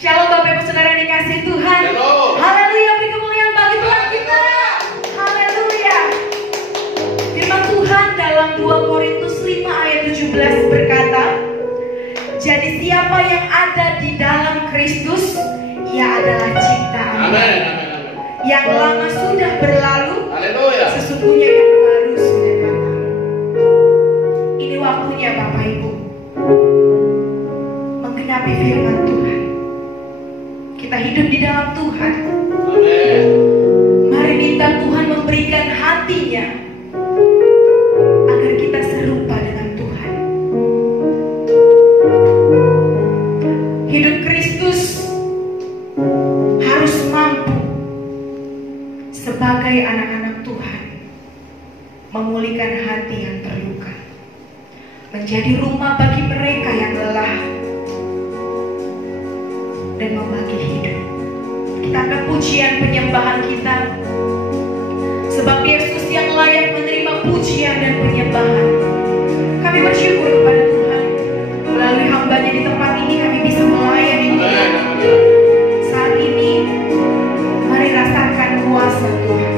Shalom Bapak Ibu Saudara yang dikasihi Tuhan. Haleluya, beri kemuliaan bagi Tuhan kita. Haleluya. Firman Tuhan dalam 2 Korintus 5 ayat 17 berkata, jadi siapa yang ada di dalam Kristus, ia adalah ciptaan. Amin. Yang lama sudah berlalu, Haleluya. sesungguhnya yang baru sudah datang. Ini waktunya Bapak Ibu menggenapi firman Tuhan. Kita hidup di dalam Tuhan. Amin. Mari minta Tuhan memberikan hatinya agar kita serupa dengan Tuhan. Hidup Kristus harus mampu sebagai anak-anak Tuhan memulihkan hati yang terluka, menjadi rumah bagi mereka yang lelah, dan membagi hidup. Kita akan pujian penyembahan kita, sebab Yesus yang layak menerima pujian dan penyembahan. Kami bersyukur kepada Tuhan, melalui hamba-Nya di tempat ini kami bisa melayani Dia. Saat ini mari rasakan kuasa Tuhan.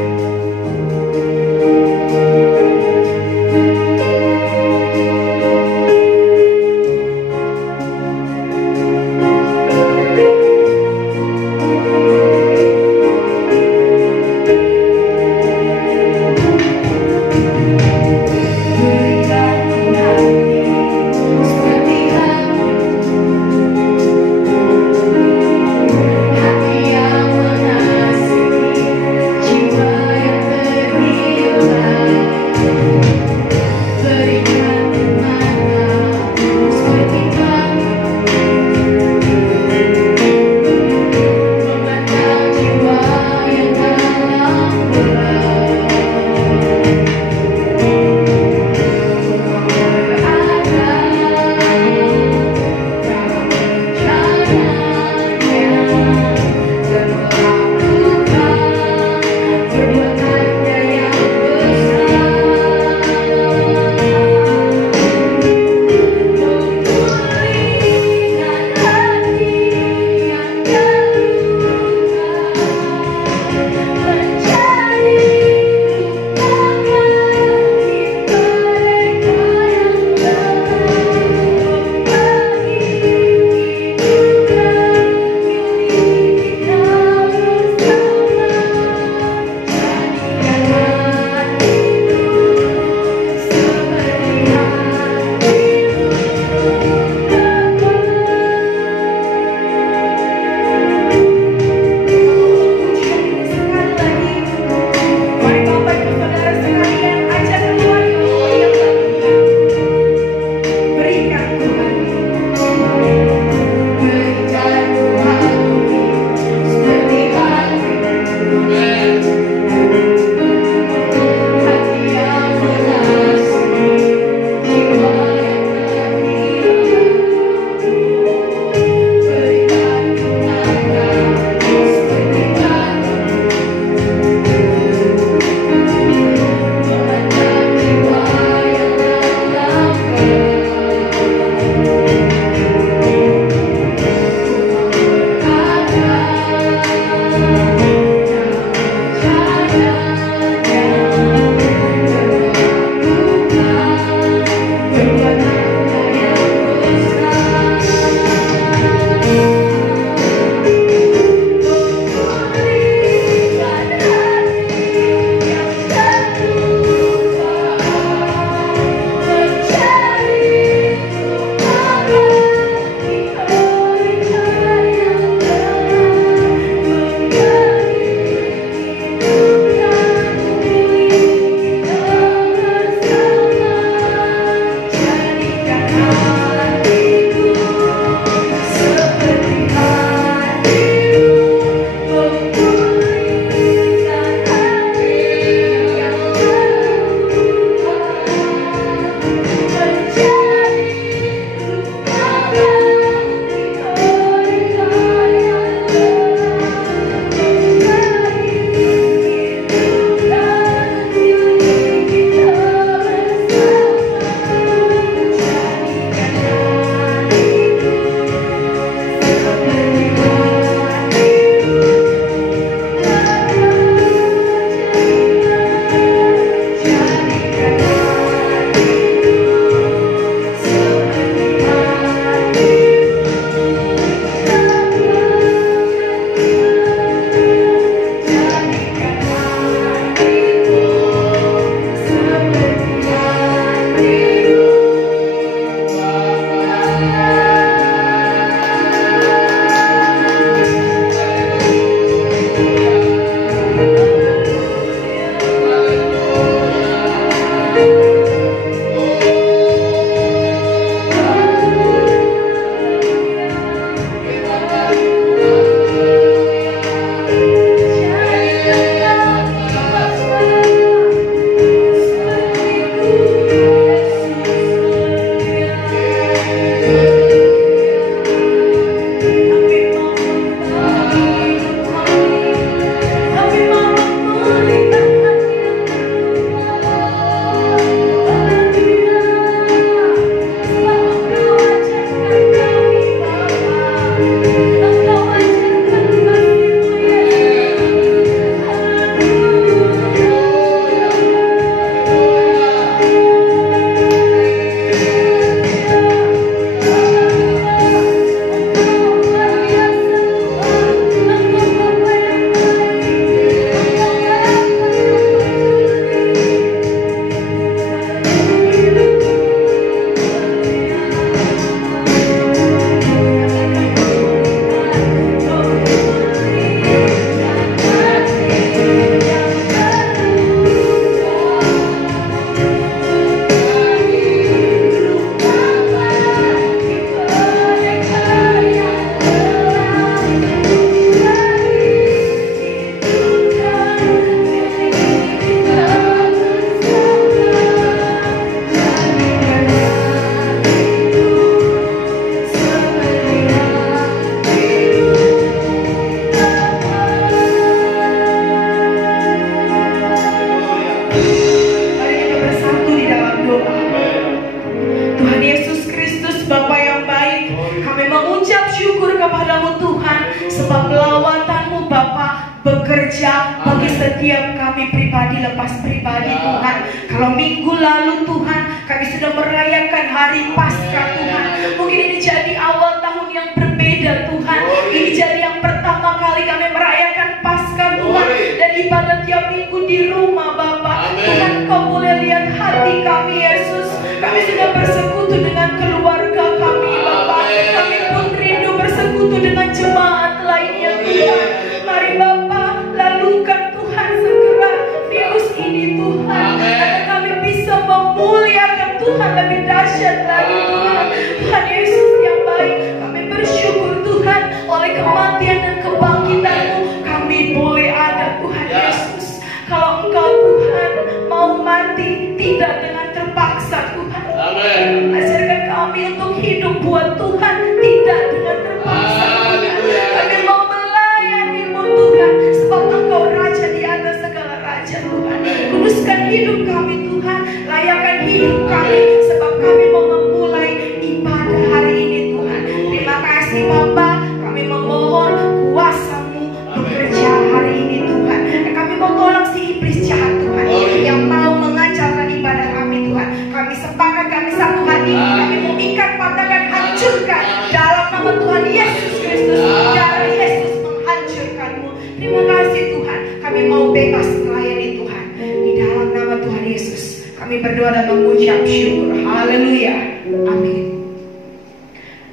bekerja bagi setiap kami pribadi lepas pribadi Tuhan. Kalau minggu lalu Tuhan kami sudah merayakan hari Paskah Tuhan. Mungkin ini jadi awal tahun yang berbeda Tuhan. Ini jadi yang pertama kali kami merayakan Paskah Tuhan. Dan ibadah tiap minggu di rumah Bapa. Tuhan Kau boleh lihat hati kami Yesus. Kami sudah bersekutu dengan keluarga kami Bapa. Kami pun rindu bersekutu dengan jemaat lainnya Tuhan. Mari Bapa, lalukan Tuhan segera virus ini Tuhan. Agar kami bisa memuliakan Tuhan lebih dahsyat lagi Tuhan. Tuhan Yesus yang baik, kami bersyukur Tuhan oleh kematian dan kebangkitan-Mu kami boleh ada Tuhan Yesus. Kalau Engkau Tuhan mau mati tidak dengan terpaksa Tuhan. Ajarkan kami untuk hidup buat Tuhan tidak dengan terpaksa Tuhan. Kami mau melayani-Mu Tuhan sebab Engkau Raja di atas segala raja Tuhan. Kuduskan hidup kami Tuhan, layakkan hidup kami sebab kami mau memulai ibadah hari ini Tuhan. Terima kasih Bapa, kami memohon kuasa-Mu bekerja hari ini Tuhan. Dan kami mau tolak si iblis jahat Tuhan yang mau mengacaukan ibadah kami Tuhan. Kami sepakat, kami satu hati, kami mau ikat, patahkan, hancurkan dalam nama Tuhan Yesus Kristus. Darah Yesus menghancurkan-Mu. Terima kasih Tuhan, kami mau bebas melayani Tuhan di dalam nama Tuhan Yesus. Kami berdoa dan mengucap syukur. Haleluya. Amin.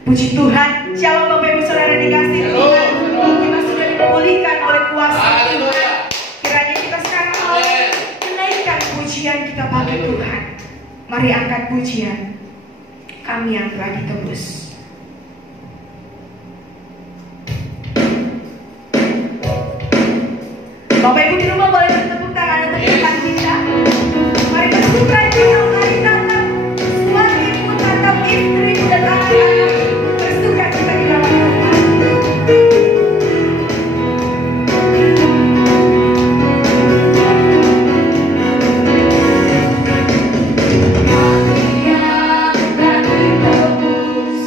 Puji Tuhan. Shalom Bapak Ibu Saudara dikasih Tuhan. Kita sudah dipulihkan oleh kuasa Tuhan. Kiranya kita sekarang mau menaikkan pujian kita bagi Tuhan. Mari angkat pujian kami yang telah ditebus. Bapak Ibu di rumah boleh bertepuk tangan untuk depan kita. Mari bersuka cita, mari tatap suamimu, tatap istrimu dan anak-anak. Bersuka cita di dalam Tuhan. Hati yang telah ditebus.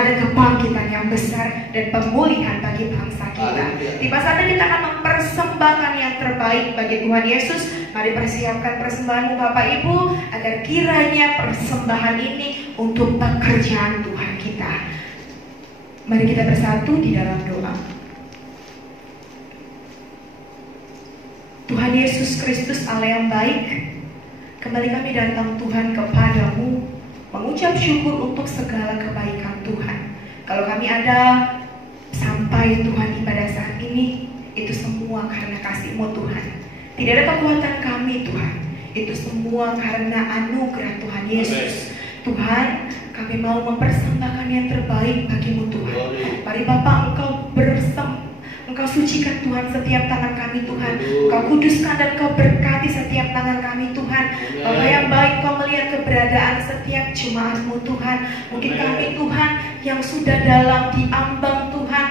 ada kebangkitan yang besar dan pemulihan bagi bangsa kita. Tiba saatnya kita akan mempersembahkan yang terbaik bagi Tuhan Yesus. Mari persiapkan persembahanmu Bapak Ibu, agar kiranya persembahan ini untuk pekerjaan Tuhan kita. Mari kita bersatu di dalam doa. Tuhan Yesus Kristus Allah yang baik, kembali kami datang Tuhan kepadamu, mengucap syukur untuk segala kebaikan Tuhan. Kalau kami ada sampai Tuhan ibadah saat ini, itu semua karena kasih-Mu Tuhan. Tidak ada kekuatan kami Tuhan, itu semua karena anugerah Tuhan Yesus. Tuhan, kami mau mempersembahkan yang terbaik bagi-Mu Tuhan. Mari Bapak, Engkau sucikan Tuhan setiap tangan kami Tuhan. Engkau kuduskan dan Engkau berkati setiap tangan kami Tuhan. Bapak yang baik, Kau melihat keberadaan setiap jemaat-Mu Tuhan. Mungkin kami Tuhan yang sudah dalam diambang Tuhan,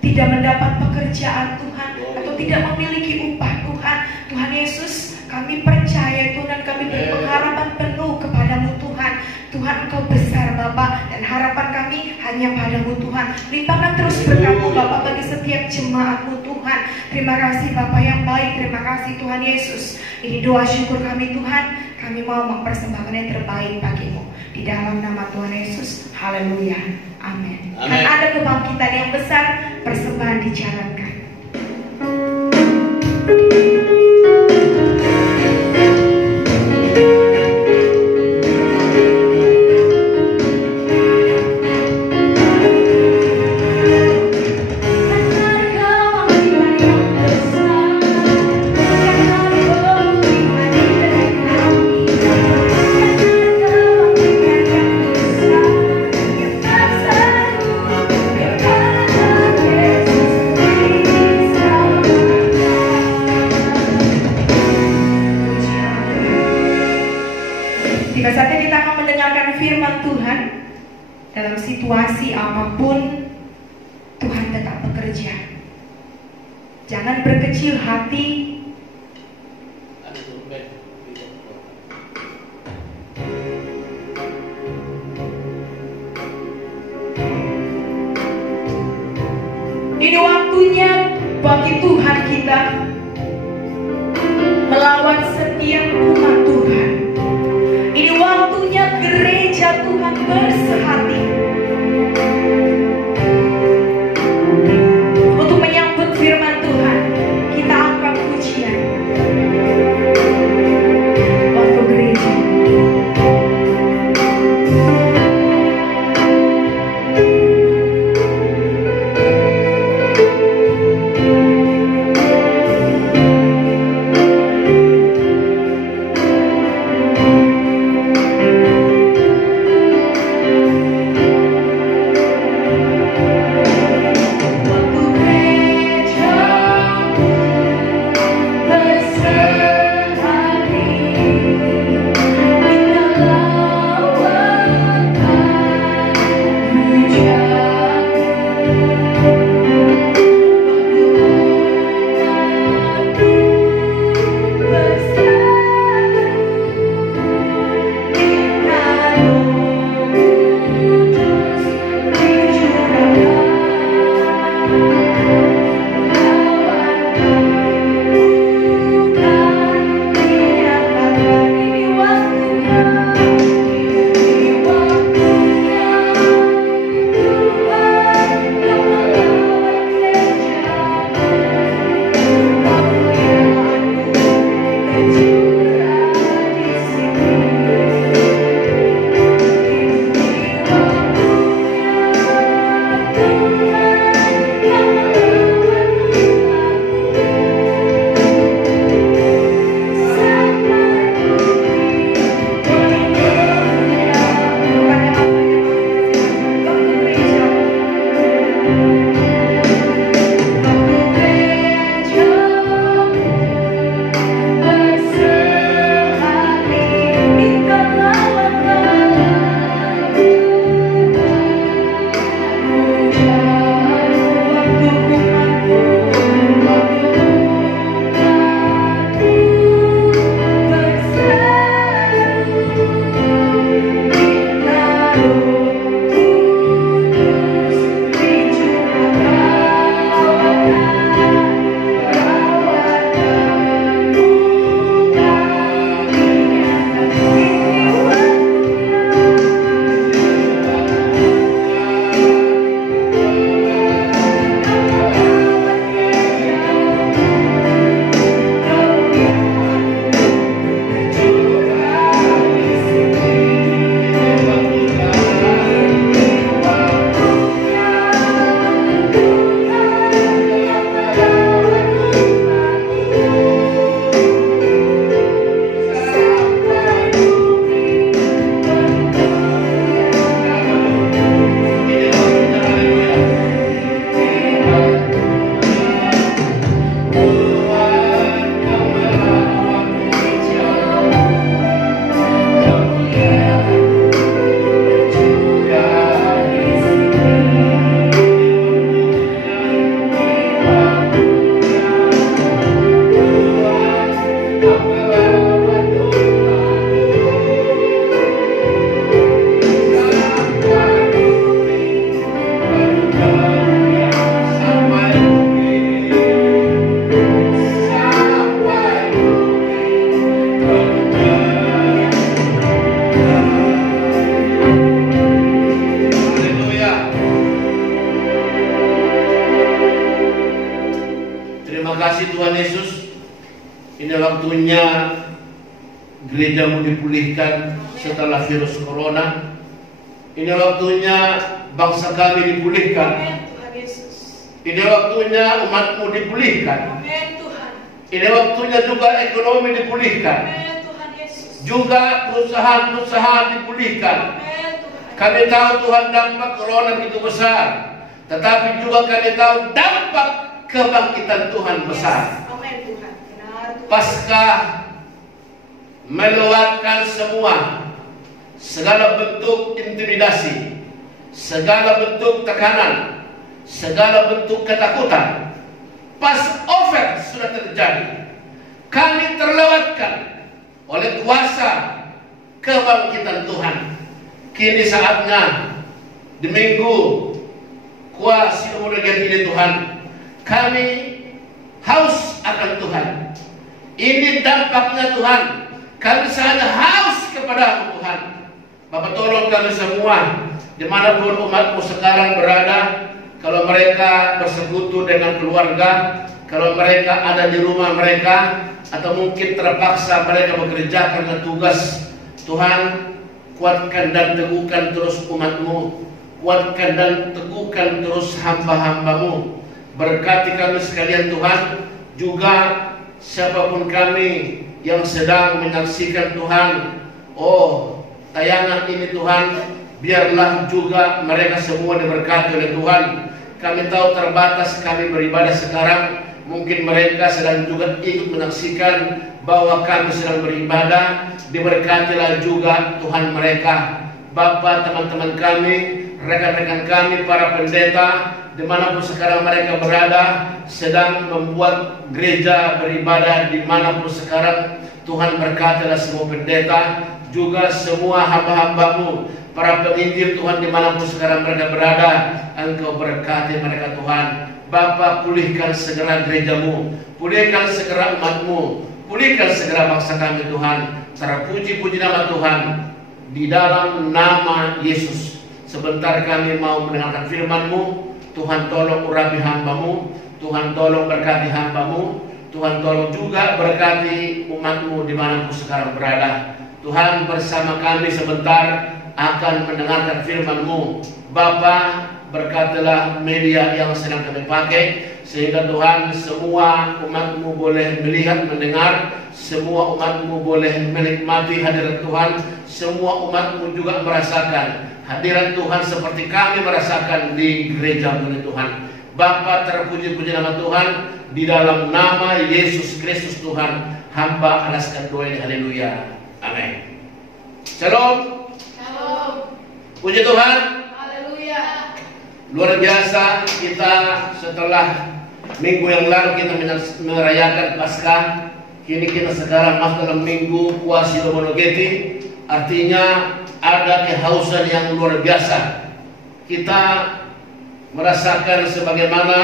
tidak mendapat pekerjaan Tuhan, atau tidak memiliki upah Tuhan. Tuhan Yesus, kami percaya Tuhan, dan kami berpengharapan penuh kepadamu Tuhan. Tuhan, Engkau besar Bapak, dan harapan kami hanya padamu Tuhan. Limpahkan terus berkat-Mu Bapak bagi setiap jemaat-Mu Tuhan. Terima kasih Bapak yang baik, terima kasih Tuhan Yesus. Ini doa syukur kami Tuhan, kami mau mempersembahkan yang terbaik bagi-Mu. Di dalam nama Tuhan Yesus, haleluya, amin. Kan ada kebangkitan yang besar, persembahan dijalankan. Tiba saatnya kita akan mendengarkan firman Tuhan. Dalam situasi apapun, Tuhan tetap bekerja. Jangan berkecil hati. Ini waktunya bagi Tuhan kita melawan setiap umat Tuhan. Ini waktunya gereja Tuhan bersehati untuk menyambut firman Tuhan. Kita angkat pujian waktu gereja. waktunya gerejamu dipulihkan setelah virus corona. Ini waktunya bangsa kami dipulihkan. Ini waktunya umatmu dipulihkan. Ini waktunya juga ekonomi dipulihkan. Juga perusahaan-perusahaan dipulihkan. Kami tahu Tuhan dampak corona begitu besar, tetapi juga kami tahu dampak kebangkitan Tuhan besar. Paskah melewatkan segala bentuk intimidasi, segala bentuk tekanan, segala bentuk ketakutan. Passover sudah terjadi. Kami terlewatkan oleh kuasa kebangkitan Tuhan. Kini saatnya di minggu kuasa umurnya ini Tuhan, kami haus akan Tuhan. Ini dampaknya Tuhan. Kami sangat haus kepada Tuhan. Bapak tolong kami semua, dimanapun umatmu sekarang berada, kalau mereka bersekutu dengan keluarga, kalau mereka ada di rumah mereka, atau mungkin terpaksa mereka bekerja karena tugas, Tuhan kuatkan dan teguhkan terus umatmu, kuatkan dan teguhkan terus hamba-hambamu. Berkati kami sekalian Tuhan, juga siapapun kami yang sedang menyaksikan Tuhan, tayangan ini Tuhan, biarlah juga mereka semua diberkati oleh Tuhan. Kami tahu terbatas kami beribadah sekarang, mungkin mereka sedang juga ikut menyaksikan bahwa kami sedang beribadah. Diberkatilah juga Tuhan mereka, Bapak, teman-teman kami, rekan-rekan kami, para pendeta, dimanapun sekarang mereka berada, sedang membuat gereja beribadah dimanapun sekarang. Tuhan berkatilah semua pendeta, juga semua hamba-hambamu, para penginjil Tuhan, dimanapun sekarang mereka berada, Engkau berkati mereka Tuhan. Bapa, pulihkan segera gerejamu, pulihkan segera umatmu, pulihkan segera bangsa kami Tuhan. Terpuji-puji nama Tuhan, di dalam nama Yesus. Sebentar kami mau mendengarkan firman-Mu. Tuhan tolong urapi hamba-Mu, Tuhan tolong berkati hamba-Mu, Tuhan tolong juga berkati umat-Mu dimanapun sekarang berada. Tuhan, bersama kami sebentar akan mendengarkan firman-Mu. Bapa, berkatilah media yang sedang kami pakai, sehingga Tuhan semua umat-Mu boleh melihat, mendengar, semua umat-Mu boleh menikmati hadirat Tuhan, semua umat-Mu juga merasakan hadirat Tuhan seperti kami merasakan di gereja-Mu Tuhan. Bapa, terpuji-puji nama Tuhan, di dalam nama Yesus Kristus Tuhan, hamba alaskan doa ini, haleluya, amin. Shalom. Shalom. Puji Tuhan. Haleluya. Luar biasa, kita setelah minggu yang lalu kita merayakan Paskah. Kini kita sekarang masuk dalam minggu kuasa Monogeti. Artinya ada kehausan yang luar biasa. Kita merasakan sebagaimana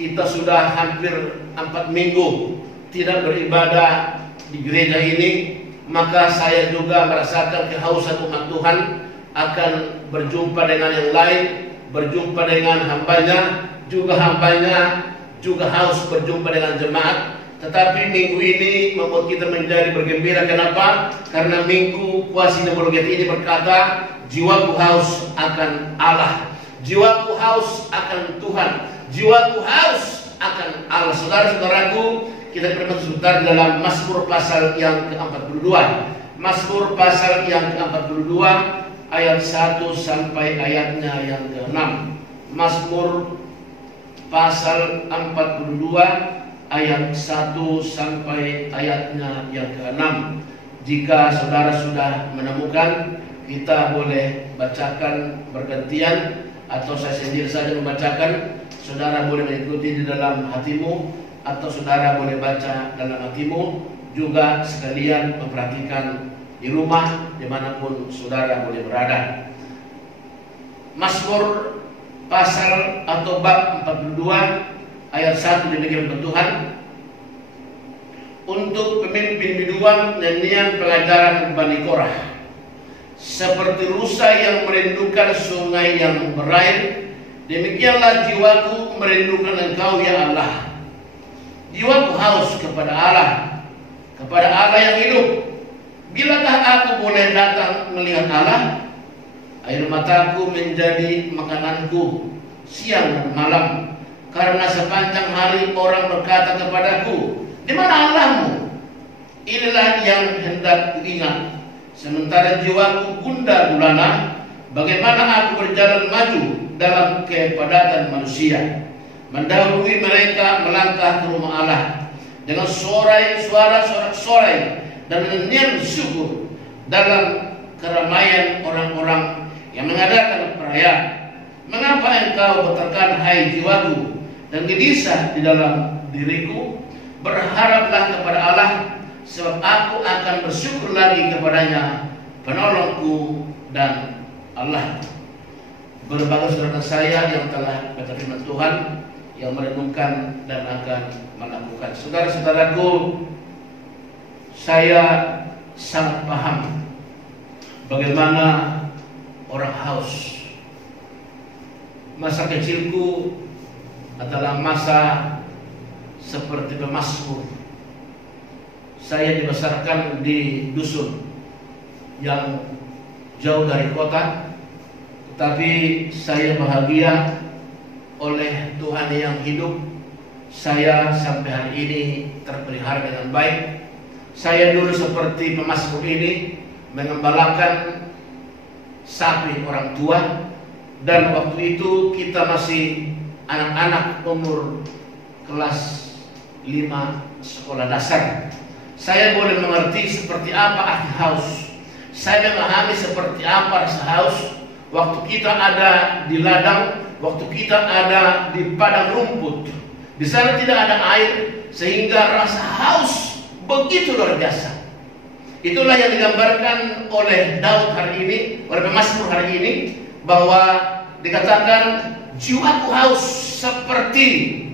kita sudah hampir 4 minggu tidak beribadah di gereja ini, maka saya juga merasakan kehausan umat Tuhan akan berjumpa dengan yang lain, berjumpa dengan hambanya, juga hambanya juga haus berjumpa dengan jemaat. Tetapi minggu ini membuat kita menjadi bergembira. Kenapa? Karena minggu kuasa Monogeti ini berkata, jiwaku haus akan Allah, jiwaku haus akan Tuhan, jiwaku haus akan Allah. Saudara-saudaraku, kita bermaksud sebentar dalam Mazmur pasal yang ke-42. Mazmur pasal yang ke-42 ayat 1 sampai ayatnya yang ke-6. Mazmur pasal 42 ayat 1 sampai ayatnya yang ke-6. Jika saudara sudah menemukan, kita boleh bacakan bergantian, atau saya sendiri saja membacakan. Saudara boleh mengikuti di dalam hatimu, atau saudara boleh baca dalam hatimu. Juga sekalian memperhatikan di rumah, dimanapun saudara boleh berada. Mazmur pasal atau bab 42 ayat 1 demikian Tuhan. Untuk pemimpin biduan, nyanyian pengajaran Bani Korah. Seperti rusa yang merindukan sungai yang berair, demikianlah jiwaku merindukan Engkau ya Allah. Jiwaku haus kepada Allah, kepada Allah yang hidup. Bilakah aku boleh datang melihat Allah? Air mataku menjadi makananku siang dan malam, karena sepanjang hari orang berkata kepadaku, di mana Allahmu? Inilah yang hendak kuingat. Sementara jiwaku gundah gulana, bagaimana aku berjalan maju dalam kepadatan manusia, mendahului mereka melangkah ke rumah Allah dengan suara sorak-sorai dan nyanyian syukur dalam keramaian orang-orang yang mengadakan perayaan. Mengapa engkau bertekan, hai jiwaku, dan gelisah di dalam diriku? Berharaplah kepada Allah, sebab aku akan bersyukur lagi kepadanya, penolongku dan Allah. Berbagai saudara saya yang telah baca firman Tuhan, yang merenungkan dan akan melakukan. Saudara-saudaraku, saya sangat paham bagaimana orang haus. Masa kecilku adalah masa seperti pemazmur. Saya dibesarkan di dusun yang jauh dari kota, tetapi saya bahagia oleh Tuhan yang hidup. Saya sampai hari ini terpelihara dengan baik. Saya dulu seperti pemazmur ini mengembalakan sapi orang tua, dan waktu itu kita masih anak-anak umur kelas 5 sekolah dasar. Saya boleh mengerti seperti apa arti haus. Saya memahami seperti apa rasa haus waktu kita ada di ladang, waktu kita ada di padang rumput. Di sana tidak ada air, sehingga rasa haus begitu luar biasa. Itulah yang digambarkan oleh Daud hari ini, oleh pemazmur hari ini, bahwa dikatakan jiwaku haus seperti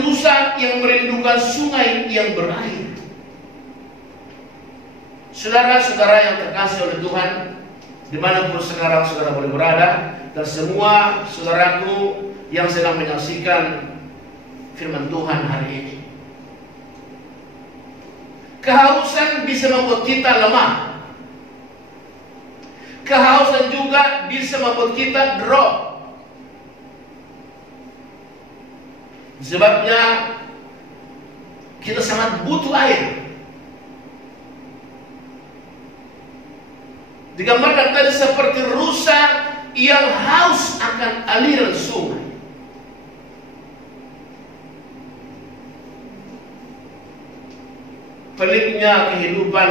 rusa yang merindukan sungai yang berair. Saudara-saudara yang terkasih oleh Tuhan, dimanapun sekarang saudara boleh berada, dan semua saudaraku yang sedang menyaksikan firman Tuhan hari ini, kehausan bisa membuat kita lemah. Kehausan juga bisa membuat kita drop. Sebabnya kita sangat butuh air. Digambarkan tadi seperti rusa yang haus akan aliran sungai. Peliknya kehidupan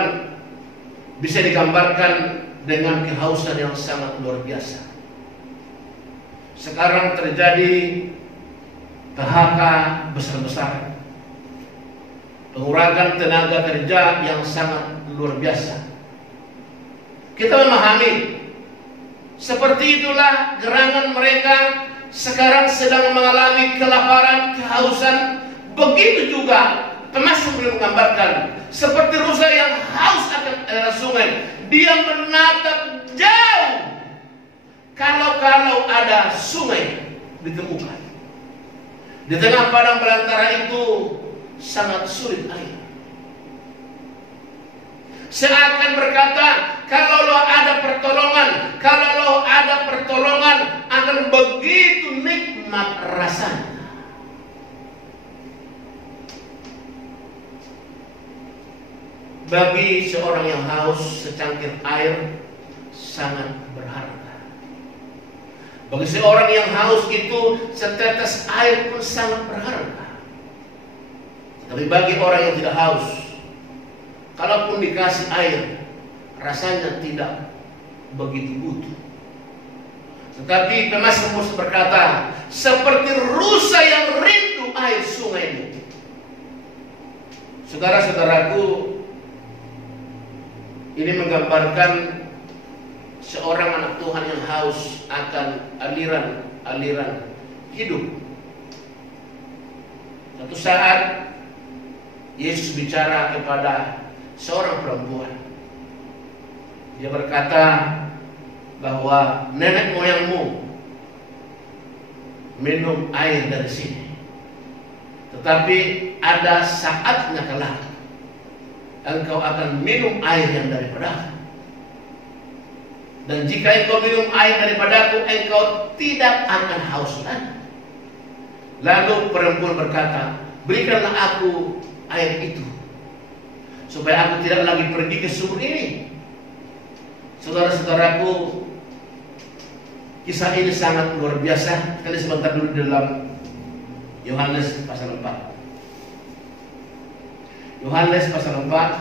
bisa digambarkan dengan kehausan yang sangat luar biasa. Sekarang terjadi PHK besar-besaran, pengurangan tenaga kerja yang sangat luar biasa. Kita memahami, seperti itulah gerangan mereka sekarang sedang mengalami kelaparan, kehausan. Begitu juga pemazmur belum menggambarkan seperti rusa yang haus akan sungai. Dia menatap jauh kalau ada sungai ditemukan. Di tengah padang belantara itu sangat sulit air. Seakan berkata, kalau ada pertolongan akan begitu nikmat rasanya. Bagi seorang yang haus, secangkir air sangat berharga. Bagi seorang yang haus itu, setetes air pun sangat berharga. Tapi bagi orang yang tidak haus, kalaupun dikasih air, rasanya tidak begitu butuh. Tetapi pemazmur berkata, seperti rusa yang rindu air sungai itu. Saudara-saudaraku, ini menggambarkan seorang anak Tuhan yang haus akan aliran hidup. Suatu saat Yesus bicara kepada seorang perempuan. Dia berkata bahwa nenek moyangmu minum air dari sini. Tetapi ada saatnya kelak engkau akan minum air yang daripadaku. Dan jika engkau minum air daripadaku, engkau tidak akan haus lagi. Lalu perempuan berkata, berikanlah aku air itu, supaya aku tidak lagi pergi ke sumur ini. Saudara-saudaraku, kisah ini sangat luar biasa. Kita sebentar dulu dalam Yohanes pasal 4. Yohanes pasal 4.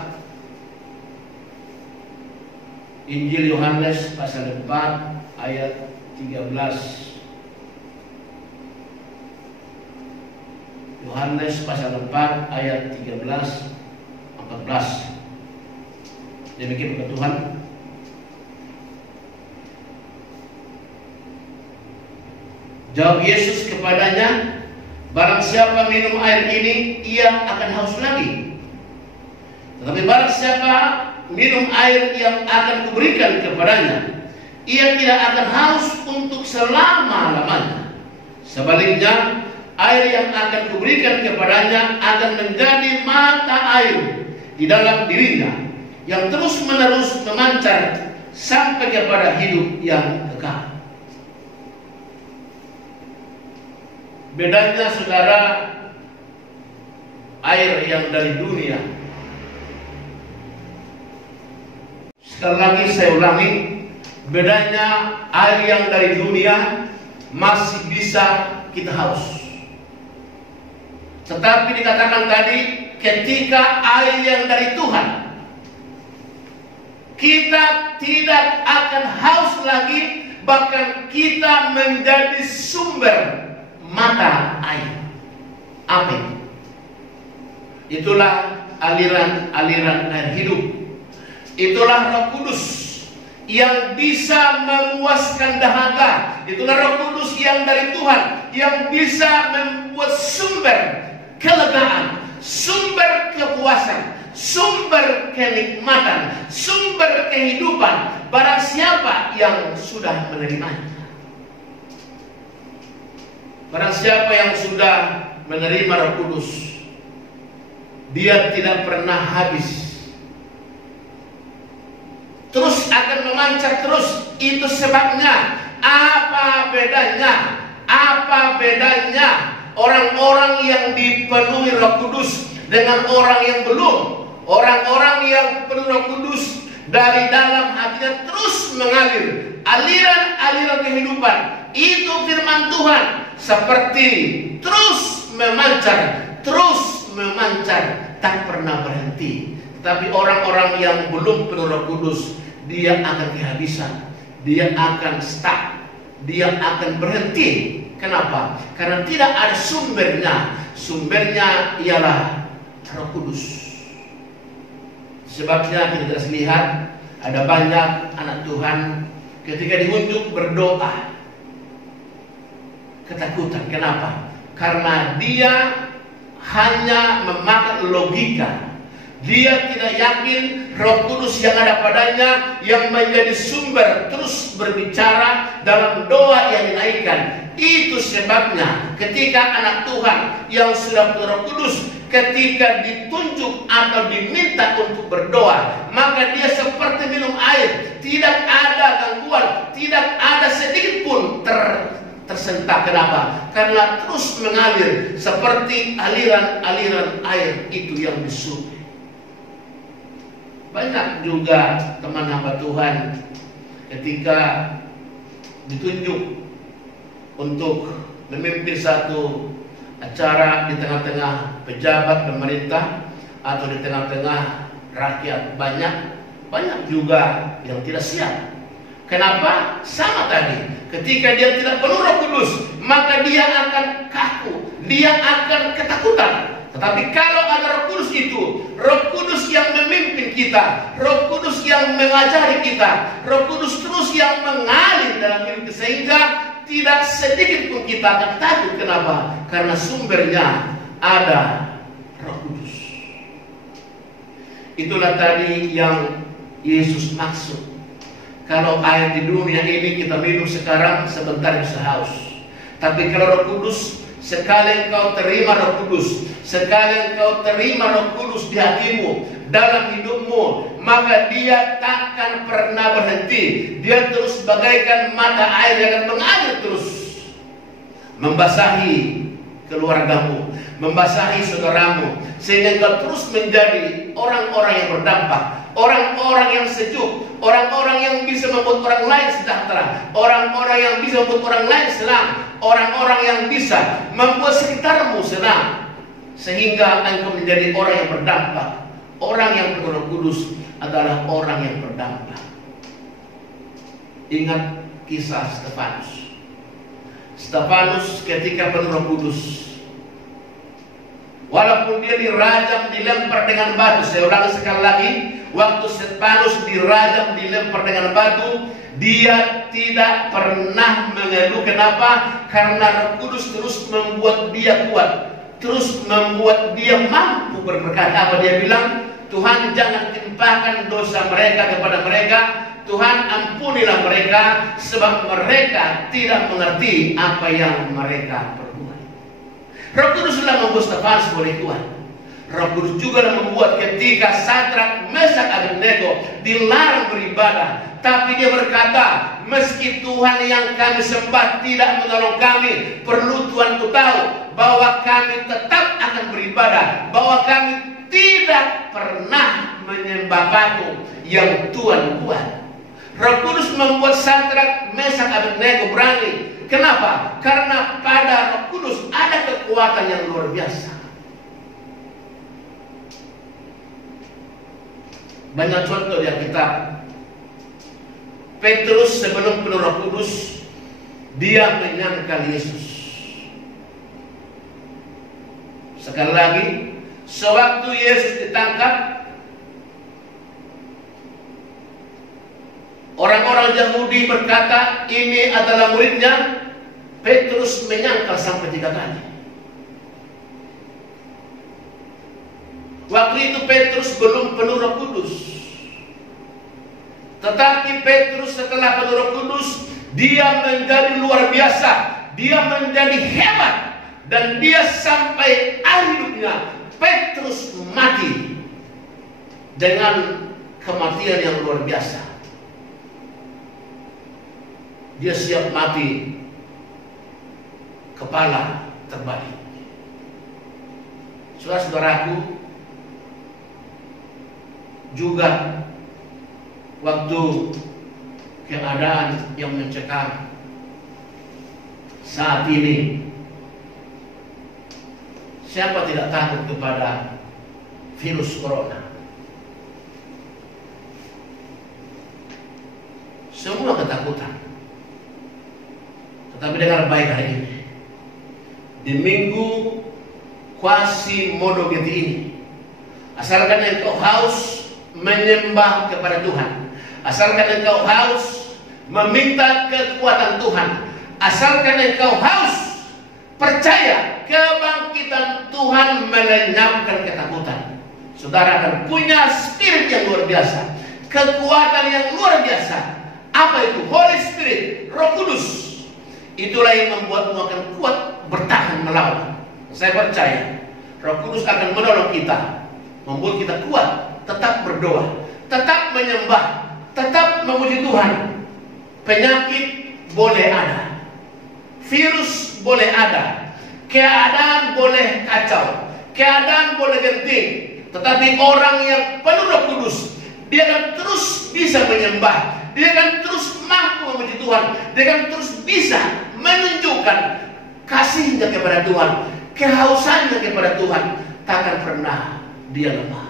Injil Yohanes pasal 4 ayat 13. Yohanes pasal 4 ayat 13 14. Demikian berkata Tuhan. Jawab Yesus kepadanya, barang siapa minum air ini, ia akan haus lagi. Tetapi barang siapa minum air yang akan kuberikan kepadanya, ia tidak akan haus untuk selama-lamanya. Sebaliknya, air yang akan kuberikan kepadanya akan menjadi mata air di dalam dirinya, yang terus-menerus memancar sampai kepada hidup yang kekal. Bedanya, saudara, air yang dari dunia. Sekali lagi saya ulangi, bedanya air yang dari dunia masih bisa kita haus. Tetapi dikatakan tadi, ketika air yang dari Tuhan, kita tidak akan haus lagi, bahkan kita menjadi sumber mata air. Apa itu? Itulah aliran-aliran air hidup. Itulah Roh Kudus yang bisa memuaskan dahaga. Itulah Roh Kudus yang dari Tuhan, yang bisa membuat sumber kelegaan, sumber kepuasan, sumber kenikmatan, sumber kehidupan barang siapa yang sudah menerimanya. Barang siapa yang sudah menerima Roh Kudus, dia tidak pernah habis, terus akan memancar terus. Itu sebabnya, apa bedanya? Apa bedanya orang-orang yang dipenuhi Roh Kudus dengan orang yang belum? Orang-orang yang penuh Roh Kudus, dari dalam hatinya terus mengalir aliran-aliran kehidupan. Itu firman Tuhan, seperti terus memancar, tak pernah berhenti. Tapi orang-orang yang belum penuh Roh Kudus, dia akan kehabisan, dia akan stuck, dia akan berhenti. Kenapa? Karena tidak ada sumbernya. Sumbernya ialah Roh Kudus. Sebabnya kita harus lihat, ada banyak anak Tuhan ketika diunjuk berdoa ketakutan. Kenapa? Karena dia hanya memakan logika. Dia tidak yakin Roh Kudus yang ada padanya, yang menjadi sumber terus berbicara dalam doa yang dinaikkan. Itu sebabnya ketika anak Tuhan yang sudah penuh Roh Kudus, ketika ditunjuk atau diminta untuk berdoa, maka dia seperti minum air, tidak ada gangguan, tidak ada sedikit pun tersentak. Kenapa? Karena terus mengalir seperti aliran-aliran air itu yang disurut. Banyak juga teman hamba Tuhan ketika ditunjuk untuk memimpin satu acara di tengah-tengah pejabat pemerintah atau di tengah-tengah rakyat, banyak juga yang tidak siap. Kenapa? Sama tadi, ketika dia tidak penuh Roh Kudus, maka dia akan kaku, dia akan ketakutan. Tetapi kalau ada Roh Kudus itu, Roh Kudus yang memimpin kita, Roh Kudus yang mengajari kita, Roh Kudus terus yang mengalir dalam hidup kita, sehingga tidak sedikit pun kita akan takut. Kenapa? Karena sumbernya ada Roh Kudus. Itulah tadi yang Yesus maksud. Kalau air di dunia ini kita minum sekarang, sebentar bisa haus. Tapi kalau Roh Kudus, sekali engkau terima Roh Kudus, sekali engkau terima Roh Kudus di hatimu, dalam hidupmu, maka dia takkan pernah berhenti. Dia terus bagaikan mata air yang akan mengalir terus, membasahi keluargamu, membasahi saudaramu, sehingga engkau terus menjadi orang-orang yang berdampak, orang-orang yang sejuk, orang-orang yang bisa membuat orang lain sejahtera, orang-orang yang bisa membuat orang lain senang, orang-orang yang bisa membuat sekitarmu senang, sehingga engkau menjadi orang yang berdampak. Orang yang penuh Roh Kudus adalah orang yang berdampak. Ingat kisah Stefanus. Stefanus ketika penuh Roh Kudus, walaupun dia dirajam, dilempar dengan batu. Saya ulangi sekali lagi, waktu Stefanus dirajam, dilempar dengan batu, dia tidak pernah mengeluh. Kenapa? Karena Roh Kudus terus membuat dia kuat, terus membuat dia mampu berkata. Apa dia bilang? Tuhan, jangan timpakan dosa mereka kepada mereka. Tuhan, ampunilah mereka, sebab mereka tidak mengerti apa yang mereka perbuat. Roh Kuduslah membuat Stefanus boleh kuat. Roh Kudus juga membuat ketika Sadrak, Mesak, Abednego dilarang beribadah, tapi dia berkata, meski Tuhan yang kami sembah tidak menolong kami, perlu Tuhan ku tahu bahwa kami tetap akan beribadah, bahwa kami tidak pernah menyembah batu yang Tuhan buat. Roh Kudus membuat Sadrak, Mesak, Abednego berani. Kenapa? Karena pada Roh Kudus ada kekuatan yang luar biasa. Banyak contoh di Alkitab. Petrus sebelum penuh Roh Kudus, dia menyangkal Yesus. Sekali lagi, sewaktu Yesus ditangkap, orang-orang Yahudi berkata ini adalah muridnya. Petrus menyangkal sampai 3 kali. Waktu itu Petrus belum penuh Roh Kudus. Tetapi Petrus setelah penuh Roh Kudus, dia menjadi luar biasa. Dia menjadi hebat. Dan dia sampai akhir hidupnya, Petrus mati dengan kematian yang luar biasa. Dia siap mati kepala terbalik. Saudara-saudaraku, juga waktu keadaan yang mencekam saat ini, siapa tidak takut kepada virus corona? Semua ketakutan. Tetapi dengar baik hari ini, di minggu Quasimodo ini, asalkan engkau haus menyembah kepada Tuhan, asalkan engkau haus meminta kekuatan Tuhan, asalkan engkau haus percaya kebangkitan Tuhan melenyapkan ketakutan, saudara akan punya spirit yang luar biasa, kekuatan yang luar biasa. Apa itu? Holy Spirit, Roh Kudus. Itulah yang membuatmu akan kuat bertahan melawan. Saya percaya Roh Kudus akan menolong kita, membuat kita kuat, tetap berdoa, tetap menyembah, tetap memuji Tuhan. Penyakit boleh ada, virus boleh ada, keadaan boleh kacau, keadaan boleh genting, tetapi orang yang penuh Roh Kudus, dia akan terus bisa menyembah, dia akan terus mampu memuji Tuhan, dia akan terus bisa menunjukkan kasihnya kepada Tuhan, kehausannya kepada Tuhan. Takkan pernah dia lemah.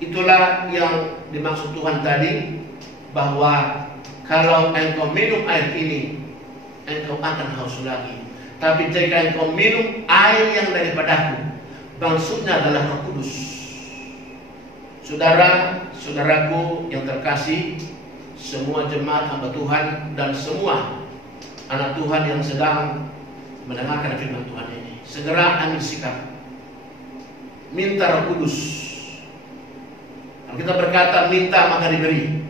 Itulah yang dimaksud Tuhan tadi, bahwa kalau engkau minum air ini, engkau akan haus lagi. Tapi jika engkau minum air yang daripadaku, maksudnya adalah Roh Kudus. Saudara-saudaraku yang terkasih, semua jemaat hamba Tuhan dan semua anak Tuhan yang sedang mendengarkan firman Tuhan ini, segera ambil sikap, minta Roh Kudus. Kalau kita berkata minta maka diberi.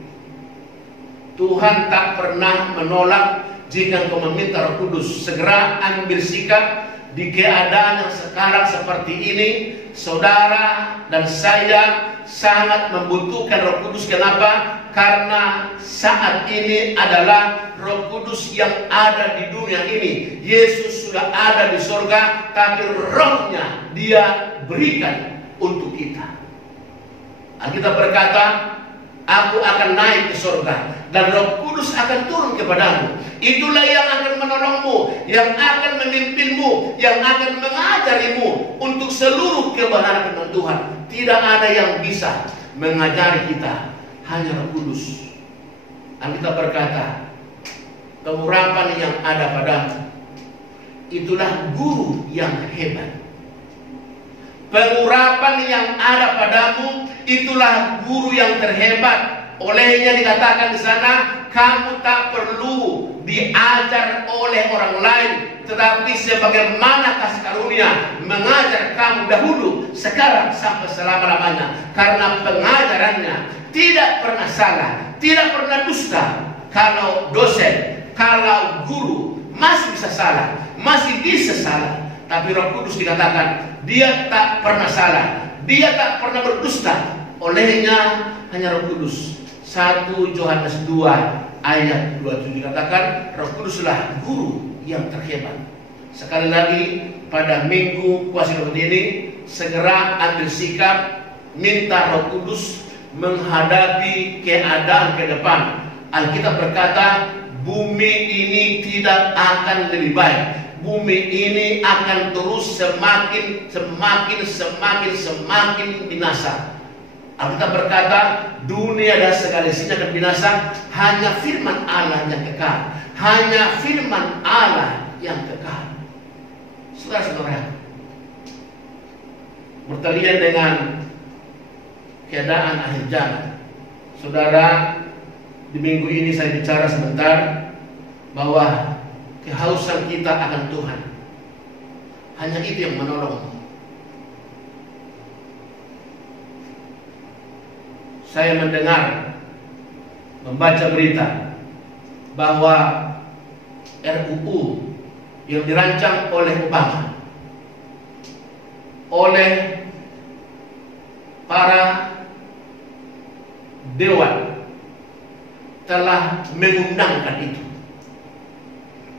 Tuhan tak pernah menolak jika engkau meminta Roh Kudus, segera ambil sikap. Di keadaan yang sekarang seperti ini, saudara dan saya sangat membutuhkan Roh Kudus. Kenapa? Karena saat ini adalah Roh Kudus yang ada di dunia ini. Yesus sudah ada di surga, tapi Roh-Nya Dia berikan untuk kita. Alkitab berkata, aku akan naik ke surga dan Roh Kudus akan turun kepadamu. Itulah yang akan menolongmu, yang akan memimpinmu, yang akan mengajarimu untuk seluruh kebenaran firman Tuhan. Tidak ada yang bisa mengajari kita, hanya Roh Kudus. Alkitab berkata, pengurapan yang ada padamu itulah guru yang hebat. Pengurapan yang ada padamu itulah guru yang terhebat. Olehnya dikatakan di sana, kamu tak perlu diajar oleh orang lain, tetapi sebagaimana kasih karunia mengajar kamu dahulu, sekarang sampai selama-lamanya. Karena pengajarannya tidak pernah salah, tidak pernah dusta. Kalau dosen, kalau guru masih bisa salah, masih bisa salah, tapi Roh Kudus dikatakan Dia tak pernah salah, Dia tak pernah berdusta. Olehnya hanya Roh Kudus. 1 Yohanes 2 ayat 27 dikatakan, Roh Kuduslah guru yang terhebat. Sekali lagi, pada minggu puasa seperti ini, segera ambil sikap, minta Roh Kudus menghadapi keadaan ke depan. Alkitab berkata, bumi ini tidak akan lebih baik. Bumi ini akan terus semakin binasa. Alkitab berkata, dunia dan segala isinya akan binasa, hanya firman Allah yang kekal. Hanya firman Allah yang kekal. Saudara-saudara, bertalian dengan keadaan akhir zaman, saudara, di minggu ini saya bicara sebentar bahwa kehausan kita akan Tuhan, hanya itu yang menolong. Saya mendengar, membaca berita bahwa RUU yang dirancang oleh Obama, oleh para dewan, telah mengundangkan itu.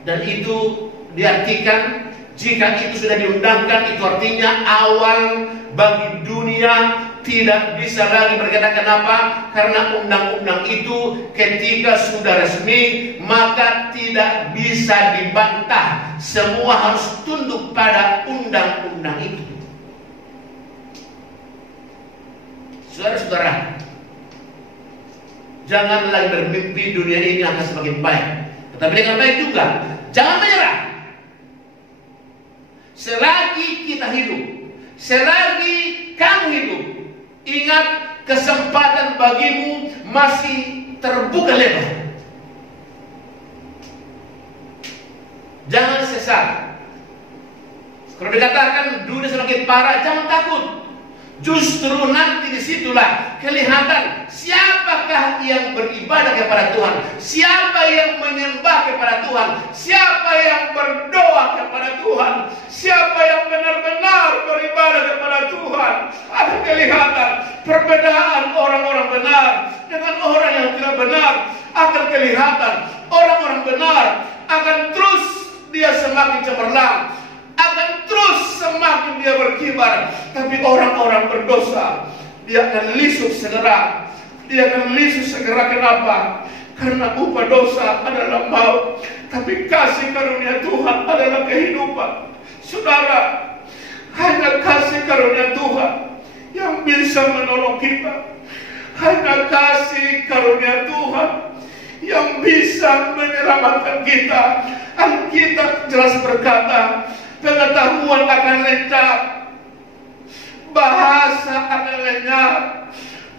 Dan itu diartikan, jika itu sudah diundangkan, itu artinya awal bagi dunia tidak bisa lagi berkata kenapa? Karena undang-undang itu ketika sudah resmi maka tidak bisa dibantah. Semua harus tunduk pada undang-undang itu. Saudara-saudara, jangan lagi bermimpi dunia ini akan semakin baik, tetapi dengan baik juga. Jangan menyerah. Selagi kita hidup, selagi kamu hidup, ingat, kesempatan bagimu masih terbuka lebar. Jangan sesat. Kalau dikatakan dunia semakin parah, jangan takut. Justru nanti disitulah kelihatan siapakah yang beribadah kepada Tuhan, siapa yang menyembah kepada Tuhan, siapa yang berdoa kepada Tuhan, siapa yang benar-benar beribadah kepada Tuhan. Akan kelihatan perbedaan orang-orang benar dengan orang yang tidak benar. Akan kelihatan orang-orang benar akan terus dia semakin cemerlang, akan terus semakin dia berkibar. Tapi orang-orang berdosa, dia akan lisuk segera. Dia akan lisuk segera. Kenapa? Karena upah dosa adalah maut, tapi kasih karunia Tuhan adalah kehidupan. Saudara, hanya kasih karunia Tuhan yang bisa menolong kita. Hanya kasih karunia Tuhan yang bisa menyelamatkan kita. Alkitab jelas berkata, pengetahuan akan lenyap, bahasa akan lenyap,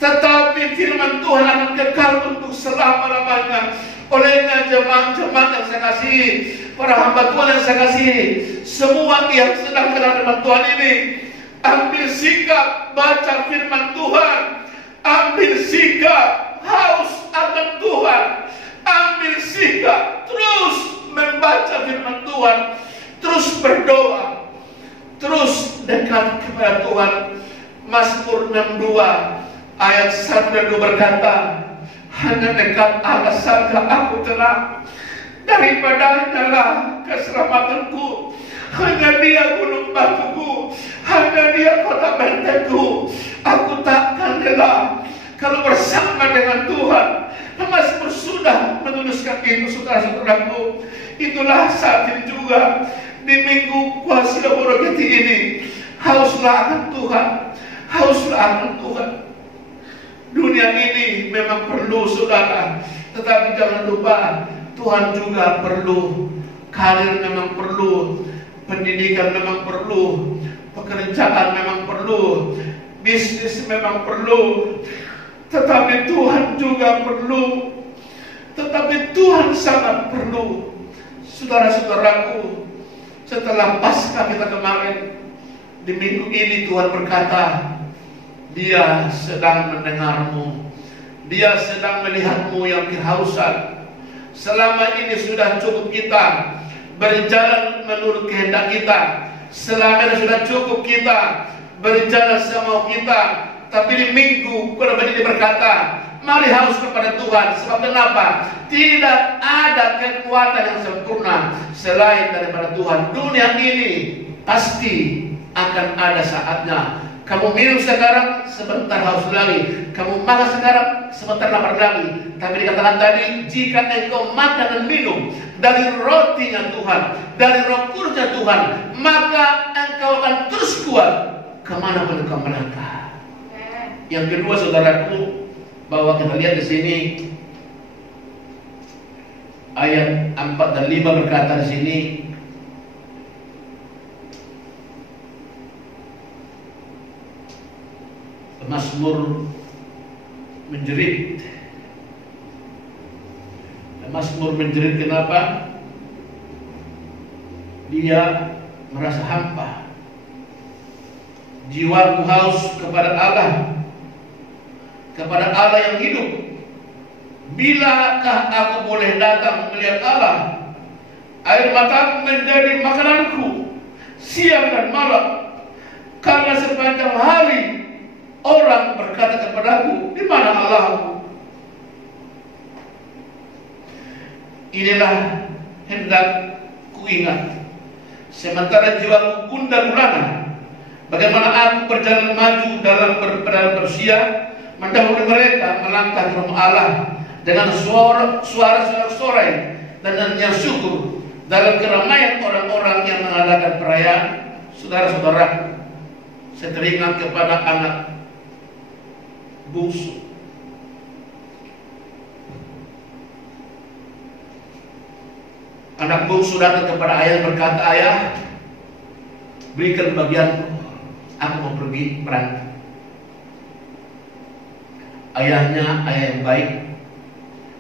tetapi firman Tuhan akan kekal untuk selama-lamanya. Olehnya jemaat-jemaat yang saya kasih, para hamba Tuhan yang saya kasih, semua yang sedang kenal firman Tuhan ini, ambil sikap baca firman Tuhan, ambil sikap haus akan Tuhan, ambil sikap terus Tuhan, terus berdoa, terus dekat kepada Tuhan. Mazmur 62 ayat 1 dan 2 berkata, hanya dekat Allah saja aku tenang, daripadanya lah keselamatanku. Hanya Dia gunung batuku, hanya Dia kota bentengku. Aku takkan rela kalau bersama dengan Tuhan. Mazmur sudah menuliskan itu, saudara-saudaraku. Itulah saat ini juga di minggu Kuasa Borogeti ini, hauslah akan Tuhan, hauslah akan Tuhan. Dunia ini memang perlu, saudara, tetapi jangan lupa Tuhan juga perlu. Karir memang perlu, pendidikan memang perlu, pekerjaan memang perlu, bisnis memang perlu, tetapi Tuhan juga perlu. Tetapi Tuhan sangat perlu. Saudara-saudaraku, setelah Paskah kita kemarin, di minggu ini Tuhan berkata, Dia sedang mendengarmu, Dia sedang melihatmu yang kehausan. Selama ini sudah cukup kita berjalan menurut kehendak kita. Selama ini sudah cukup kita berjalan semau kita. Tapi di minggu kurban ini berkata, mari haus kepada Tuhan. Sebab kenapa? Tidak ada kekuatan yang sempurna selain daripada Tuhan. Dunia ini pasti akan ada saatnya. Kamu minum sekarang, sebentar haus lagi. Kamu makan sekarang, sebentar lapar lagi. Tapi dikatakan tadi, jika engkau makan dan minum dari rotinya Tuhan, dari Roh Kudusnya Tuhan, maka engkau akan terus kuat kemanapun engkau melangkah. Yang kedua, saudaraku, bahwa kita lihat di sini ayat 4 dan 5 berkata di sini, Mazmur menjerit. Mazmur menjerit kenapa? Dia merasa hampa. Jiwaku haus kepada Allah, kepada Allah yang hidup. Bilakah aku boleh datang melihat Allah? Air mataku menjadi makananku siang dan malam, karena sepanjang hari orang berkata kepadaku, di mana Allahku? Inilah hendak kuingat, sementara jiwaku gundah gulana, bagaimana aku berjalan maju dalam berusia, mendahului mereka melangkah ke rumah Allah dengan suara sorai dan nyanyian syukur dalam keramaian orang-orang yang mengadakan perayaan. Saudara-saudara, saya teringat kepada anak bungsu. Anak bungsu datang kepada ayah berkata, ayah, berikan bagianku, aku mau pergi merantau. Ayahnya, ayah yang baik,